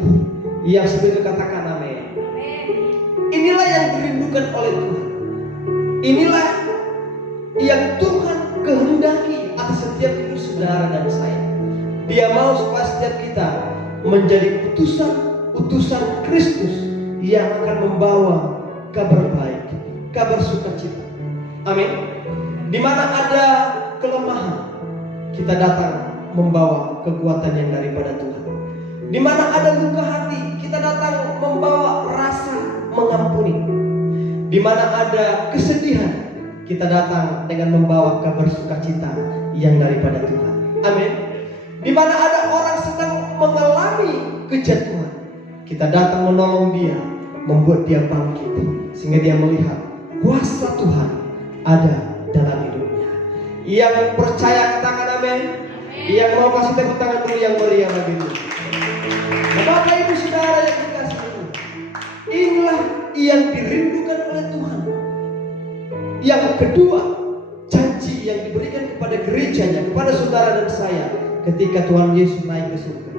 Yang setuju katakan amin. Inilah yang dirindukan oleh Tuhan. Inilah yang Tuhan kehendaki atas setiap hidup saudara dan saya. Dia mau supaya setiap kita menjadi utusan Kristus yang akan membawa kabar baik, kabar sukacita. Amin. Di mana ada kelemahan, kita datang membawa kekuatan yang daripada Tuhan. Di mana ada luka hati, kita datang membawa rasa mengampuni. Di mana ada kesedihan, kita datang dengan membawa kabar sukacita yang daripada Tuhan. Amin. Di mana ada orang sedang mengalami kejatuhan, kita datang menolong dia, membuat dia bangkit, sehingga dia melihat kuasa Tuhan ada dalam hidupnya. Yang percaya katakan amin. Yang mau kasih tepuk tangan dulu yang meriah bagi itu. Nah, Bapak Ibu Saudara yang dikasihi itu, inilah yang dirindukan oleh Tuhan. Yang kedua, janji yang diberikan kepada gerejanya, kepada saudara dan saya, ketika Tuhan Yesus naik ke surga,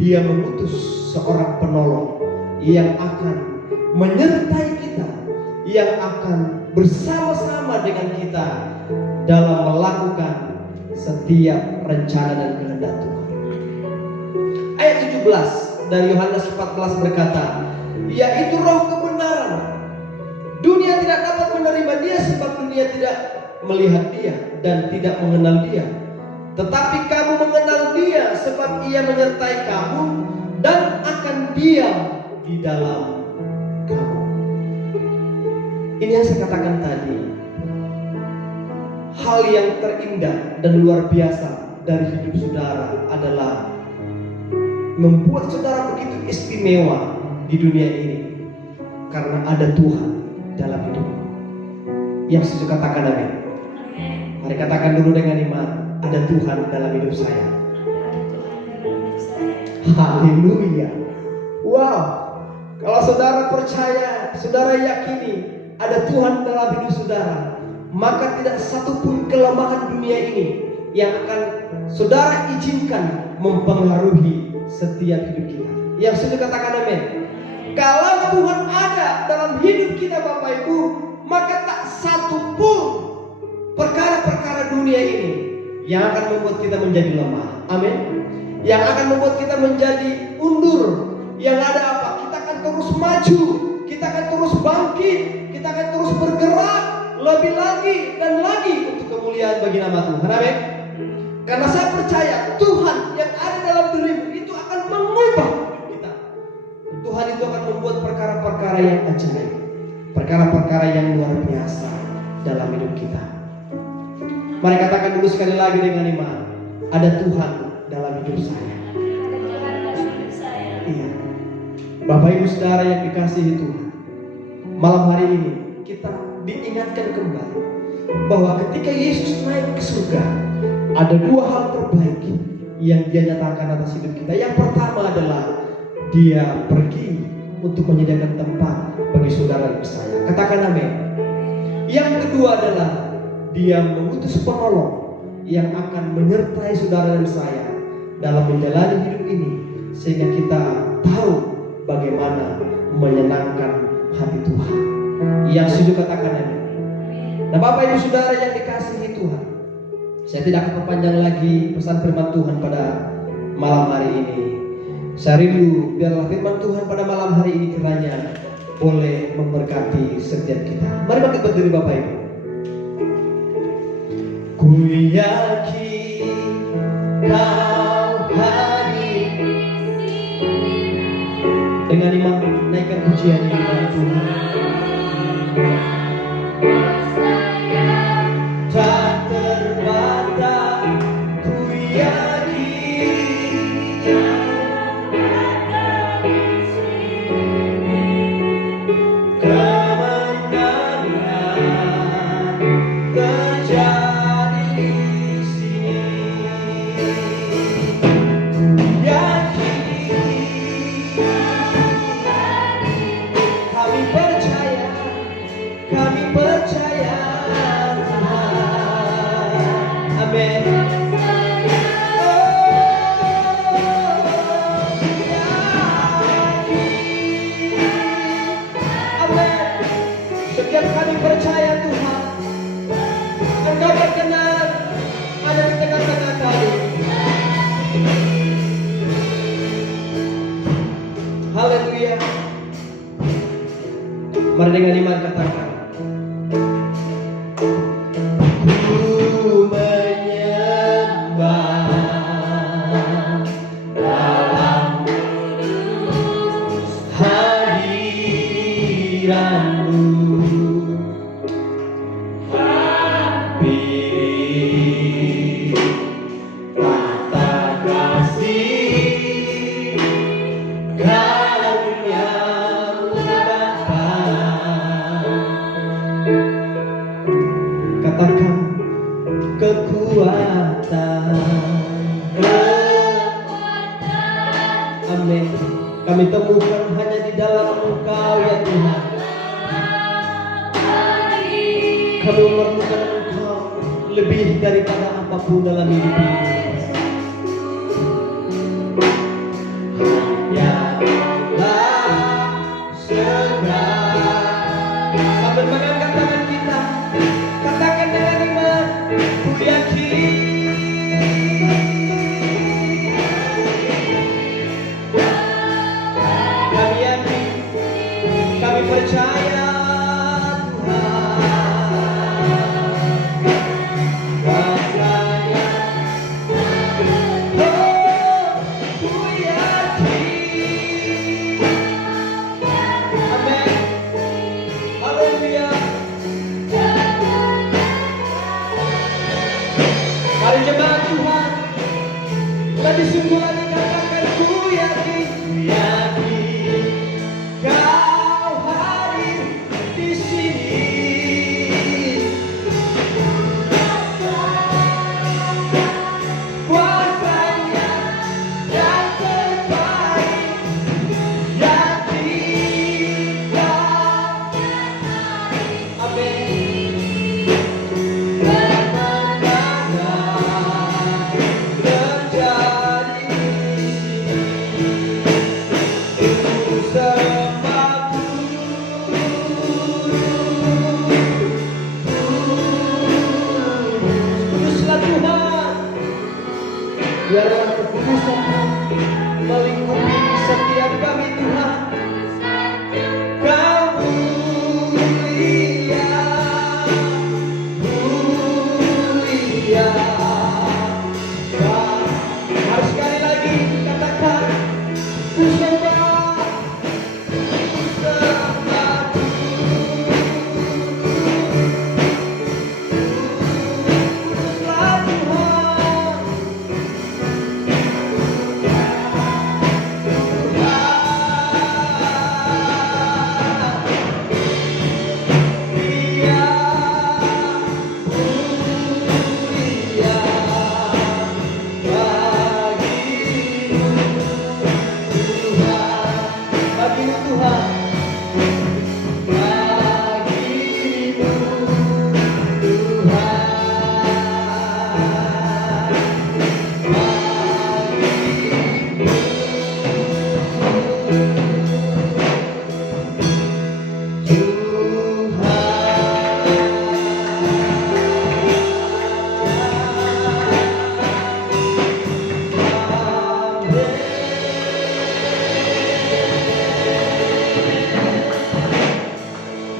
Dia mengutus seorang penolong yang akan menyertai kita, yang akan bersama-sama dengan kita dalam melakukan setiap rencana dan kehendak Tuhan. Ayat 17 dari Yohanes 14 berkata, yaitu Roh kebenaran. Dunia tidak dapat menerima Dia sebab dunia tidak melihat Dia dan tidak mengenal Dia. Tetapi kamu mengenal Dia sebab Ia menyertai kamu dan akan diam di dalam kamu. Ini yang saya katakan tadi. Hal yang terindah dan luar biasa dari hidup saudara adalah membuat saudara begitu istimewa di dunia ini. karena ada Tuhan dalam hidupmu. Yang setuju katakan amin. Mari katakan dulu dengan iman, ada Tuhan dalam hidup saya. Haleluya. Wow. Kalau saudara percaya, saudara yakini ada Tuhan dalam hidup saudara, maka tidak satupun kelemahan dunia ini yang akan saudara izinkan mempengaruhi setiap hidup kita. Yang sudah katakan amin. Kalau Tuhan ada dalam hidup kita Bapak Ibu, maka tak satupun perkara-perkara dunia ini yang akan membuat kita menjadi lemah. Amin. Yang akan membuat kita menjadi undur. Yang ada apa? Kita akan terus maju, kita akan terus bangkit, kita akan terus bergerak lebih lagi dan lagi untuk kemuliaan bagi nama Tuhan. Amin. Karena saya percaya Tuhan yang ada dalam dirimu itu akan mengubah kita. Tuhan itu akan membuat perkara-perkara yang ajaib, perkara-perkara yang luar biasa dalam hidup kita. Mari katakan dulu sekali lagi dengan iman, ada Tuhan dalam hidup saya. Iya. Bapak Ibu Saudara yang dikasihi Tuhan, malam hari ini kita diingatkan kembali bahwa ketika Yesus naik ke surga, ada dua hal terbaik yang Dia nyatakan atas hidup kita. Yang pertama adalah Dia pergi untuk menyediakan tempat bagi saudara dan saya. Katakan amin. Yang kedua adalah Dia mengutus penolong yang akan menyertai saudara dan saya dalam menjalani hidup ini, sehingga kita tahu bagaimana menyenangkan hati Tuhan. Yang setuju katakan amin. Nah Bapak Ibu Saudara yang dikasihi Tuhan, saya tidak akan perpanjang lagi pesan firman Tuhan pada malam hari ini. Saya rindu biarlah firman Tuhan pada malam hari ini kiranya boleh memberkati setiap kita. Mari bangkit berdiri Bapak Ibu. Ku yakin Kau hadir. Dengan iman naikkan pujian ini kepada Tuhan. Tak terbatas ku yakin kemenangan terjadi di sini. Ku yakin kami percaya amin. Setiap kami percaya Tuhan, Engkau berkenan ada di tengah-tengah kami. Haleluya. Mari dengan iman katakan, ku menyembah dalam hadirat-Mu. Pilih tata kasih karunia Bapa. Katakan kekuatan. Amin. Kami temukan hanya di dalam Engkau ya Tuhan. Kami memerlukan Engkau lebih daripada apapun dalam hidup ini. Hanyalah segera. Sambil mengangkat tangan kita, katakan dengan iman, ku yakin kami yakin, kami percaya lebih sungguh lagi katakan ku yakin Kau hadir.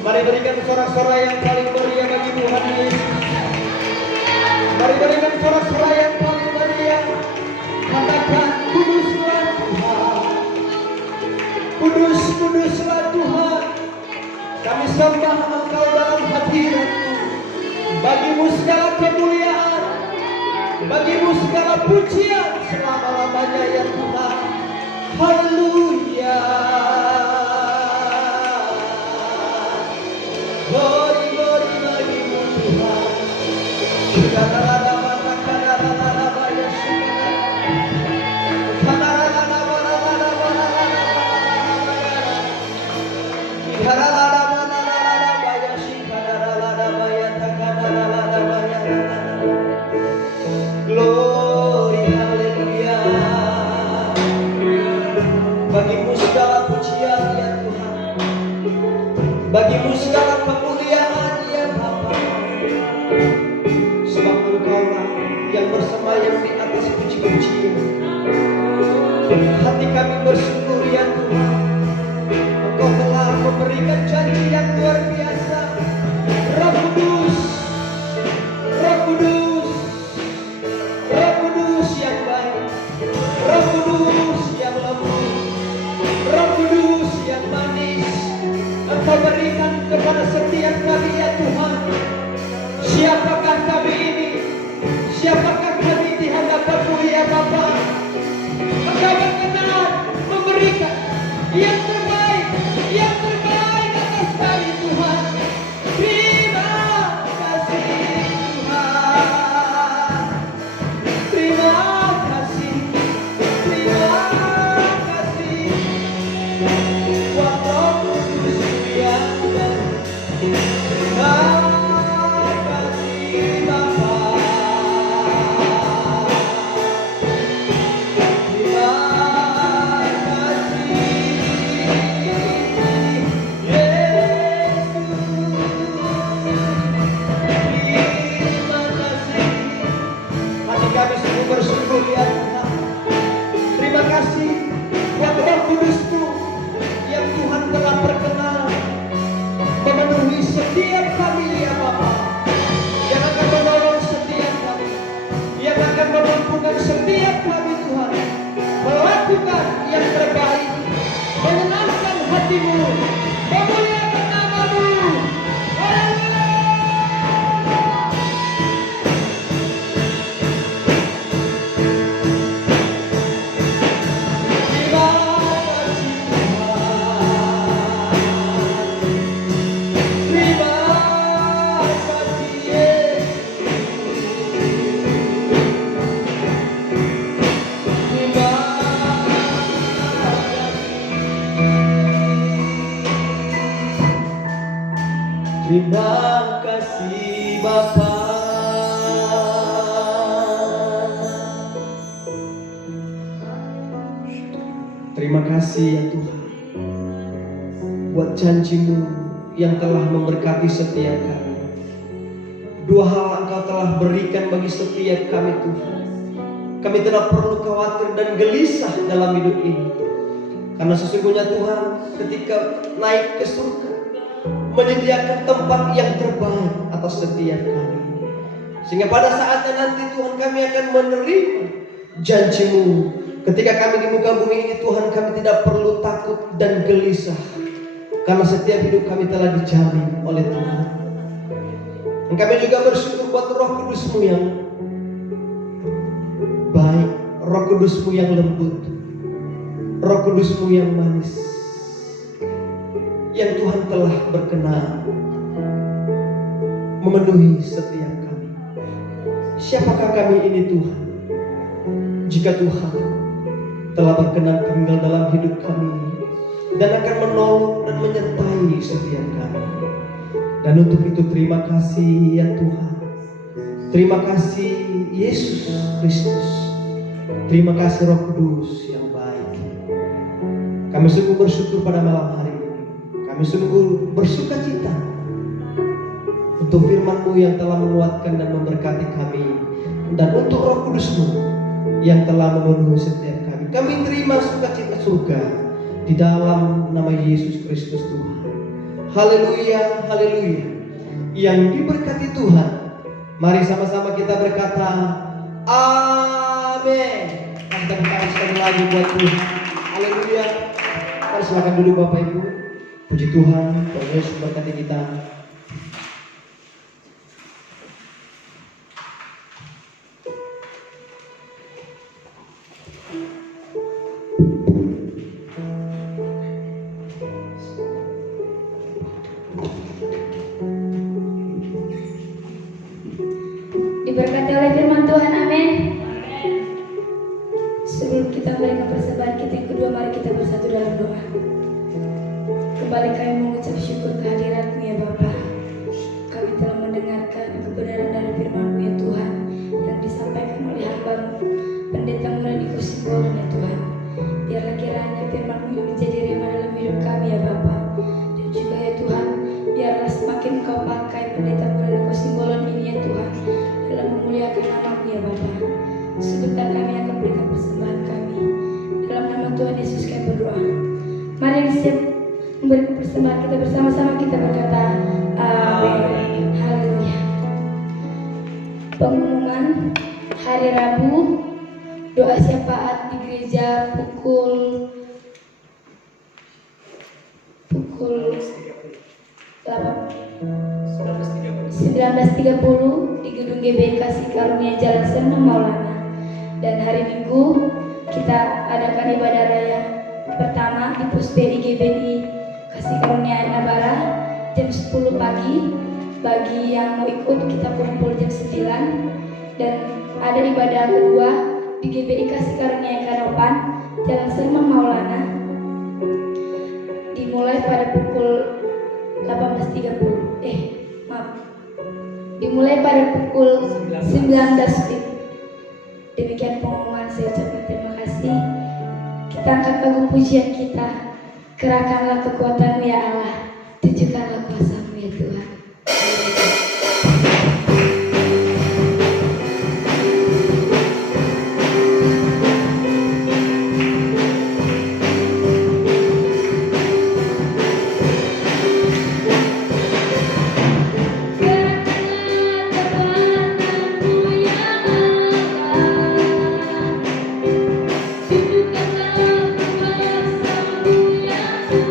Mari berikan sorak-sorai yang paling meriah bagi Tuhan Yesus. Mari berikan sorak-sorai yang paling meriah. Katakan, kuduslah Tuhan. Kudus, kuduslah Tuhan. Kami sembah Engkau dalam hadirat-Mu. Bagimu segala kemuliaan, bagimu segala pujian selama-lamanya ya Tuhan. Haleluya. Glory, glory bagimu Tuhan. Glory, haleluya. Bagimu segala pujian ya Tuhan. Bagimu segala kemuliaan ya Bapa. Sebab Engkaulah yang bersemayam di atas puji-pujian. Hati kami bersyukur ya Tuhan. Engkau telah memberikan janji yang luar biasa. Roh Kudus, Roh Kudus, Roh Kudus yang baik, Roh Kudus yang lembut, Roh Kudus yang manis. Engkau berikan kepada setiap kami ya Tuhan. Siapakah kami ini? Siapakah kami di hadapan-Mu ya Bapa? Engkau berkenan memberikan yang terbaik atas kami Tuhan. Terima kasih Tuhan. Terima kasih, terima kasih. Roh Kudus yang baik. Terima kasih Bapa. Terima kasih Yesus. Terima kasih. Hati kami sungguh bersyukur ya Tuhan. Terima kasih buat Roh Kudus-Mu yang Tuhan telah berkenan memenuhi setiap kami ya Bapa, yang akan menolong setiap kami, yang akan memampukan setiap kami Tuhan melakukan yang terbaik, menyenangkan hati-Mu, memuliakan nama-Mu. Haleluya. Terima kasih Tuhan. Terima kasih Yesus. Terima kasih Bapa. Terima kasih ya Tuhan buat janji-Mu yang telah memberkati setiap kami. Dua hal Engkau telah berikan bagi setiap kami Tuhan. Kami tidak perlu khawatir dan gelisah dalam hidup ini, karena sesungguhnya Tuhan ketika naik ke surga menyediakan tempat yang terbaik atas setiap kami. Sehingga pada saatnya nanti Tuhan kami akan menerima janji-Mu. Ketika kami di muka bumi ini Tuhan, kami tidak perlu takut dan gelisah, karena setiap hidup kami telah dijamin oleh Tuhan. Dan kami juga bersyukur buat Roh Kudus-Mu yang baik, Roh Kudus-Mu yang lembut, Roh Kudus-Mu yang manis, yang Tuhan telah berkenan memenuhi setiap kami. Siapakah kami ini Tuhan, jika Tuhan telah berkenan tinggal dalam hidup kami dan akan menolong dan menyertai setiap kami. Dan untuk itu terima kasih ya Tuhan. Terima kasih Yesus Kristus. Terima kasih Roh Kudus yang baik. Kami sungguh bersyukur pada malam hari ini. Kami sungguh bersuka cita untuk firman-Mu yang telah menguatkan dan memberkati kami, dan untuk Roh Kudus-Mu yang telah memenuhi setiap kami. Kami terima sukacita surga di dalam nama Yesus Kristus Tuhan. Haleluya, haleluya. Yang diberkati Tuhan, mari sama-sama kita berkata amin. Kita berkata sekali lagi buat Tuhan. Haleluya. Mari silakan duduk Bapak Ibu. Puji Tuhan, Tuhan Yesus berkati kita. Diberkati oleh firman Tuhan, amin. Sebelum kita memberikan persembahan kita yang kedua, mari kita bersatu dalam doa. Kembali kami mengucap syukur kehadirat-Mu ya Bapa. Kami telah mendengarkan kebenaran dari firman-Mu ya Tuhan, yang disampaikan oleh hamba-Mu Pendeta Muradi Kusimbolon ya Tuhan. Biarlah kiranya firman-Mu ini menjadi rema dalam hidup kami ya Bapa. Dan juga ya Tuhan, biarlah semakin Kau pakai Pendeta Muradi Kusimbolon ini ya Tuhan, dalam memuliakan nama-Mu ya Bapa. Sebentar kami akan berikan persembahan kami. Dalam nama Tuhan Yesus kami berdoa. Mari siap memberikan persembahan kita bersama-sama, kita berkata amin. Haleluya. Pengumuman hari Rabu, doa syafaat di gereja pukul 19.30 di gedung GBI Kasih Karunia Jalan Sena Maulana. Dan hari Minggu kita adakan ibadah raya pertama di Pusperi GBI Kasih Karunia Nabara jam 10 pagi. Bagi yang mau ikut kita kumpul jam 9. Dan ada ibadah kedua di GBI Kasih Karunia Kanopan Jalan Sena Maulana, dimulai pada pukul 18.30. Dimulai pada pukul 19. Demikian pengumuman, saya ucapkan terima kasih. Kita angkat lagu pujian kita, kerahkanlah kekuatan-Mu ya Allah, tunjukkanlah kuasa-Mu ya Tuhan. Tunjukkanlah kuasa-Mu ya Tuhan.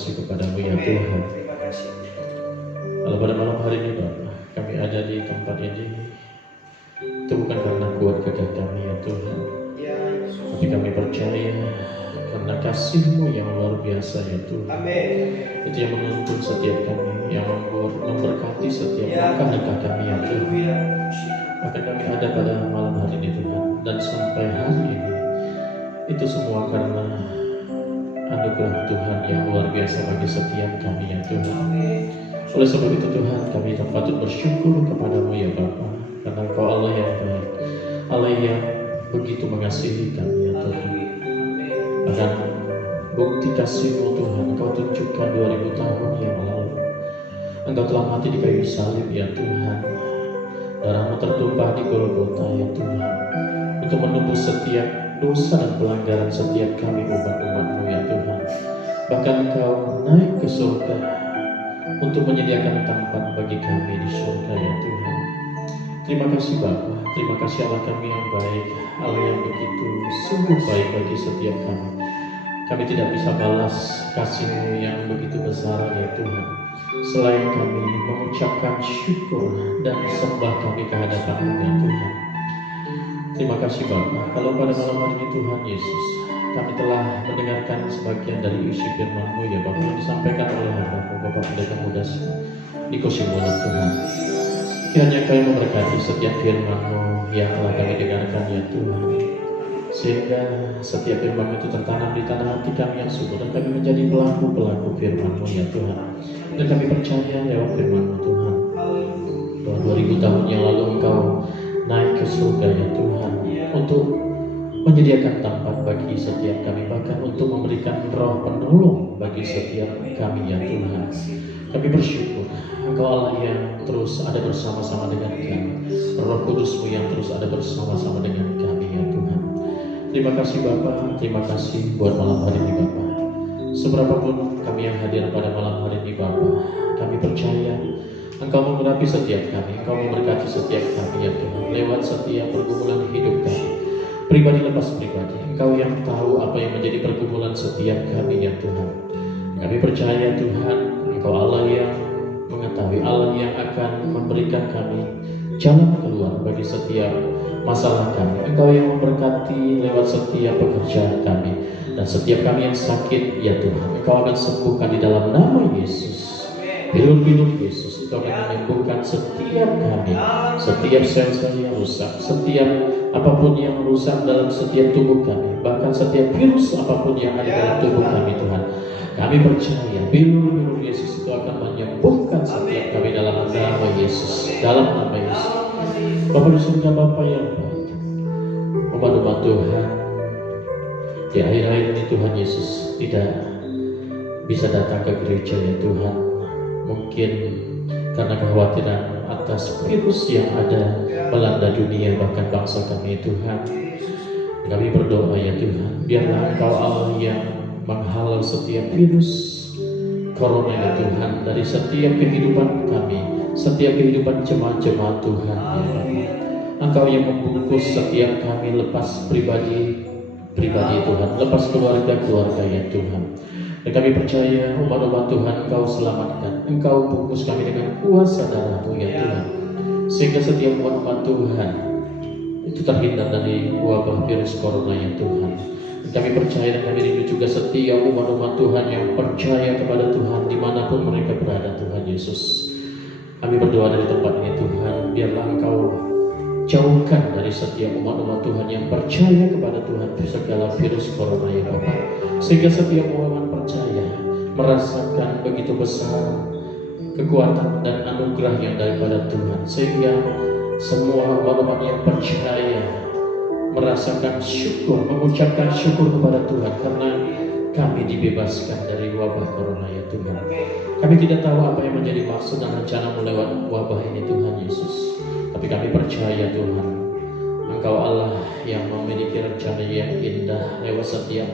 kasih kepadamu ya Tuhan. Terima kasih. Kalau pada malam hari ini Bapa, kami ada di tempat ini, itu bukan karena kuat gagah kami ya Tuhan, Ya Yesus. tapi kami percaya karena kasih-Mu yang luar biasa ya Tuhan. Amin. Itu yang menuntun setiap kami, yang memberkati setiap Ya. langkah kami ya Tuhan. Haleluya. Maka kami ada pada malam hari ini Tuhan, dan sampai hari ini itu semua karena anugerah Tuhan yang luar biasa bagi setiap kami ya Tuhan. Amin. Oleh sebab itu Tuhan, kami patut bersyukur kepadamu ya Bapa, karena Engkau Allah yang baik, Allah yang begitu mengasihi kami ya Tuhan. Bahkan bukti kasih-Mu Tuhan Engkau tunjukkan 2000 tahun yang lalu. Engkau telah mati di kayu salib ya Tuhan. Darah-Mu tertumpah di Golgota ya Tuhan, untuk menebus setiap dosa dan pelanggaran setiap kami umat-umat-Mu ya Tuhan. Bahkan Engkau naik ke surga untuk menyediakan tempat bagi kami di surga ya Tuhan. Terima kasih Bapa, terima kasih Allah kami yang baik, Allah yang begitu sungguh baik bagi setiap kami. Kami tidak bisa balas kasih-Mu yang begitu besar ya Tuhan, selain kami mengucapkan syukur dan sembah kami ke hadapan-Mu ya Tuhan. Terima kasih Bapa. Kalau pada malam hari ini Tuhan Yesus, kami telah mendengarkan sebagian dari isi firman-Mu ya Bapak yang disampaikan oleh hamba-Mu Bapak Pendeta Muda Niko Simbolon Tuhan. Kiranya Kau memberkati setiap firman-Mu yang telah kami dengarkan ya Tuhan, sehingga setiap firman-Mu itu tertanam di tanah hati kami yang subur, dan kami menjadi pelaku-pelaku firman-Mu ya Tuhan. Dan kami percaya lewat firman-Mu Tuhan, bahwa 2000 tahun yang lalu Engkau naik ke surga ya Tuhan, untuk menyediakan tempat bagi setiap kami, bahkan untuk memberikan roh penolong bagi setiap kami ya Tuhan. Kami bersyukur Engkau Allah yang terus ada bersama-sama dengan kami, Roh Kudus-Mu yang terus ada bersama-sama dengan kami ya Tuhan. Terima kasih Bapa, terima kasih buat malam hari ini Bapa. Seberapapun kami yang hadir pada malam hari ini Bapa, kami percaya Engkau mengurapi setiap kami, Engkau memberkati setiap kami ya Tuhan, lewat setiap pergumulan hidup kami, pribadi lepas pribadi. Engkau yang tahu apa yang menjadi pergumulan setiap kami ya Tuhan. Kami percaya Tuhan, Engkau Allah yang mengetahui, Allah yang akan memberikan kami jalan keluar bagi setiap masalah kami. Engkau yang memberkati lewat setiap pekerjaan kami, dan setiap kami yang sakit ya Tuhan, Engkau akan sembuhkan di dalam nama Yesus. Bilur-bilur Yesus itu akan menyembuhkan setiap kami, setiap sel-sel yang rusak, setiap apapun yang rusak dalam setiap tubuh kami, bahkan setiap virus apapun yang ada dalam tubuh kami Tuhan. Kami percaya bilur-bilur Yesus itu akan menyembuhkan setiap kami dalam nama Yesus, dalam nama Yesus. Bapa di surga, Bapa yang baik, umat-umat Tuhan di akhir-akhir ini Tuhan Yesus tidak bisa datang ke gereja ya Tuhan, mungkin karena kekhawatiran atas virus yang ada melanda dunia bahkan bangsa kami Tuhan. Kami berdoa ya Tuhan, biarlah Engkau Allah yang menghalau setiap virus corona ya Tuhan dari setiap kehidupan kami, setiap kehidupan jemaat-jemaat Tuhan ya Bapa. Engkau yang membungkus setiap kami, lepas pribadi Tuhan, lepas keluarga ya Tuhan. Dan kami percaya umat-umat Tuhan Engkau selamatkan, Engkau bungkus kami dengan kuasa darah-Mu ya Tuhan, sehingga setiap umat-umat Tuhan itu terhindar dari wabah virus corona ya Tuhan. Dan kami percaya dan kami rindu juga setiap umat-umat Tuhan yang percaya kepada Tuhan dimanapun mereka berada Tuhan Yesus. Kami berdoa dari tempat ini Tuhan, biarlah Engkau jauhkan dari setiap umat-umat Tuhan yang percaya kepada Tuhan segala virus corona ya Bapak, sehingga setiap umat percaya merasakan begitu besar kekuatan dan anugerah yang daripada Tuhan, sehingga semua umat-umat yang percaya merasakan syukur, mengucapkan syukur kepada Tuhan karena kami dibebaskan dari wabah corona ya Tuhan. Kami tidak tahu apa yang menjadi maksud dan rencana-Mu lewat wabah ini Tuhan Yesus, tapi kami percaya Tuhan, Engkau Allah yang memiliki rencana yang indah lewat setiap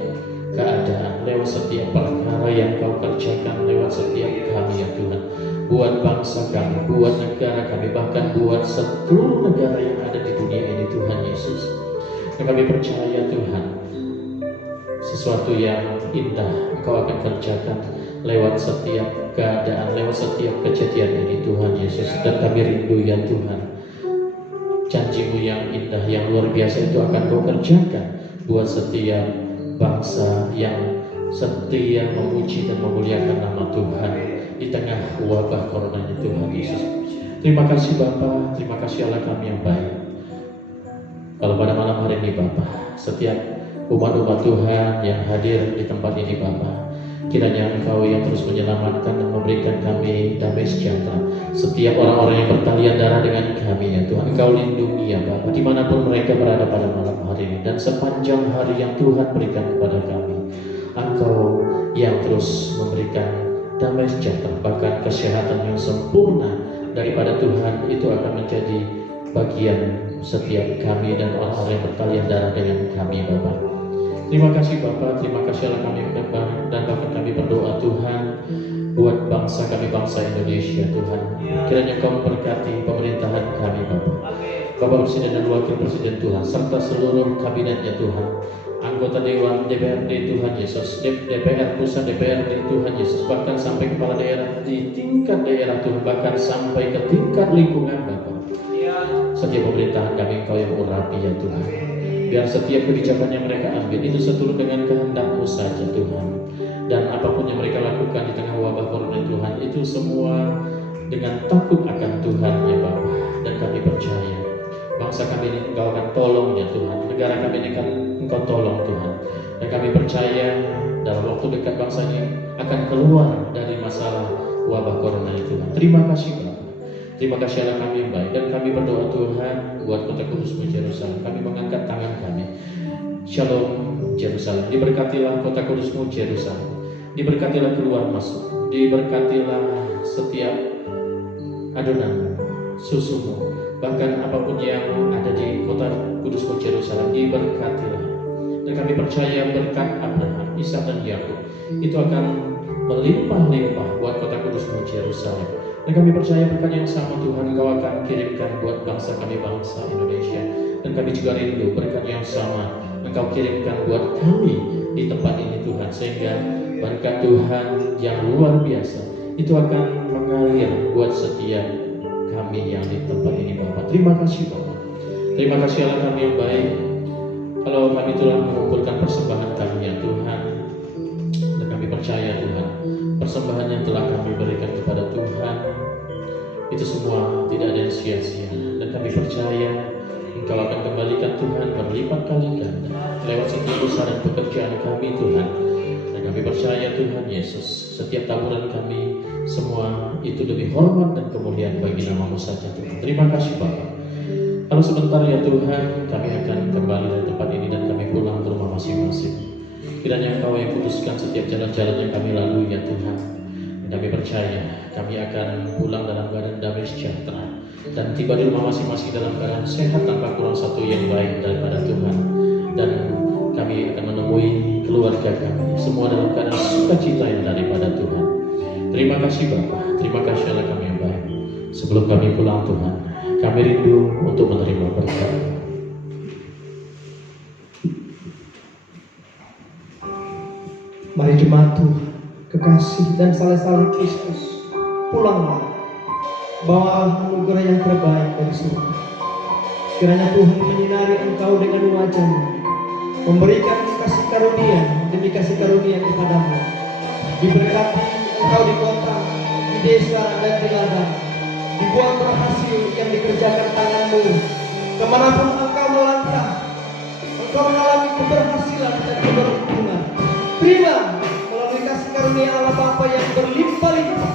keadaan, lewat setiap perkara yang Kau kerjakan lewat setiap kami ya Tuhan, buat bangsa kami, buat negara kami, bahkan buat seluruh negara yang ada di dunia ini Tuhan Yesus. Dan kami percaya Tuhan, sesuatu yang indah Engkau akan kerjakan lewat setiap keadaan, lewat setiap kejadian ini Tuhan Yesus. Dan kami rindu ya Tuhan, janji-Mu yang indah, yang luar biasa itu akan Kau kerjakan buat setiap bangsa yang setia memuji dan memuliakan nama Tuhan di tengah wabah corona ini Tuhan Yesus. Terima kasih Bapa, terima kasih Allah kami yang baik. Kalau pada malam hari ini Bapa, setiap umat-umat Tuhan yang hadir di tempat ini Bapa, kiranya Engkau yang terus menyelamatkan dan memberikan kami damai sejahtera. Setiap orang-orang yang bertalian darah dengan kami ya Tuhan, Engkau lindungi ya Bapa, dimanapun mereka berada pada malam hari ini. Dan sepanjang hari yang Tuhan berikan kepada kami, Engkau yang terus memberikan damai sejahtera, bahkan kesehatan yang sempurna daripada Tuhan itu akan menjadi bagian setiap kami dan orang-orang yang bertalian darah dengan kami Bapa. Terima kasih Bapa, terima kasih Allah kami menyembah dan bahkan kami berdoa Tuhan buat bangsa kami, bangsa Indonesia Tuhan. Kiranya Kau memberkati pemerintahan kami Bapa, Bapak Presiden dan Wakil Presiden Tuhan, serta seluruh kabinetnya Tuhan, anggota Dewan DPRD Tuhan Yesus, DPR Pusat DPRD Tuhan Yesus, bahkan sampai kepala daerah di tingkat daerah Tuhan, bahkan sampai ke tingkat lingkungan Bapa. Setiap pemerintahan kami Engkau yang urapi ya Tuhan. Biar setiap kebijakan yang mereka ambil itu seturut dengan kehendak-Mu saja Tuhan. Dan apapun yang mereka lakukan di tengah wabah corona Tuhan, itu semua dengan takut akan Tuhan ya Bapa. Dan kami percaya bangsa kami ini Engkau akan tolong ya Tuhan, negara kami ini akan Engkau tolong Tuhan. Dan kami percaya dalam waktu dekat bangsa ini akan keluar dari masalah wabah corona itu Tuhan. Terima kasih Bapa. Terima kasih Allah kami yang baik. Dan kami berdoa Tuhan buat kota kudus-Mu Yerusalem. Kami mengangkat tangan kami. Shalom Yerusalem. Diberkatilah kota kudus-Mu Yerusalem. Diberkatilah keluar masuk. Diberkatilah setiap adonan susu-Mu. Bahkan apapun yang ada di kota kudus-Mu Yerusalem, diberkatilah. Dan kami percaya berkat Abraham, Ishak dan Yakub itu akan melimpah-limpah buat kota kudus-Mu Yerusalem. Dan kami percaya berkat yang sama Tuhan Engkau akan kirimkan buat bangsa kami, bangsa Indonesia. Dan kami juga rindu berkat yang sama Engkau kirimkan buat kami di tempat ini Tuhan. Sehingga berkat Tuhan yang luar biasa itu akan mengalir buat setiap kami yang di tempat ini Bapak. Terima kasih Bapak. Terima kasih Allah kami yang baik. Kalau kami telah mengumpulkan persembahan kami ya Tuhan, dan kami percaya Tuhan, persembahan yang telah kami berikan kepada Tuhan itu semua tidak ada yang sia-sia. Dan kami percaya Engkau akan kembalikan Tuhan berlipat kali ganda lewat setiap usaha dan pekerjaan kami Tuhan. Dan kami percaya Tuhan Yesus, setiap taburan kami semua itu demi hormat dan kemuliaan bagi nama-Mu saja Tuhan. Terima kasih Bapak. Kalau sebentar ya Tuhan, kami akan kembali dari tempat ini dan kami pulang ke rumah masing-masing. Kiranya Engkau yang putuskan setiap jalan-jalan yang kami lalui ya Tuhan. Dan kami percaya kami akan pulang dalam keadaan damai sejahtera dan tiba di rumah masing-masing dalam keadaan sehat tanpa kurang satu yang baik daripada Tuhan. Dan kami akan menemui keluarga kami semua dalam keadaan sukacita yang daripada Tuhan. Terima kasih Bapa, terima kasih Allah kami yang baik. Sebelum kami pulang Tuhan, kami rindu untuk menerima berkat. Mari jemaat Tuhan, kekasih dan saleh-saleh Kristus, pulanglah, bawa anugerah yang terbaik dari surga. Kiranya Tuhan menyinari engkau dengan wajah-Nya, memberikan kasih karunia demi kasih karunia kepadamu. Diberkati engkau di kota, di desa dan di ladang, dibuat berhasil yang dikerjakan tanganmu. Kemanapun engkau melangkah, engkau mengalami keberhasilan dan keberuntungan. Terima melalui kasih karunia Allah Bapa yang berlimpah-limpah,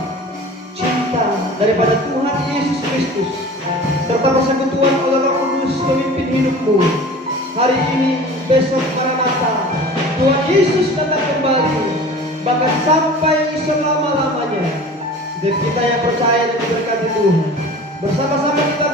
cinta daripada Tuhan Yesus Kristus, serta persekutuan oleh Roh Kudus memimpin hidupmu. Hari ini, besok, Maranatha, Tuhan Yesus datang kembali, bahkan sampai selama-lamanya. Setiap kita yang percaya dan diberkati Tuhan, bersama-sama kita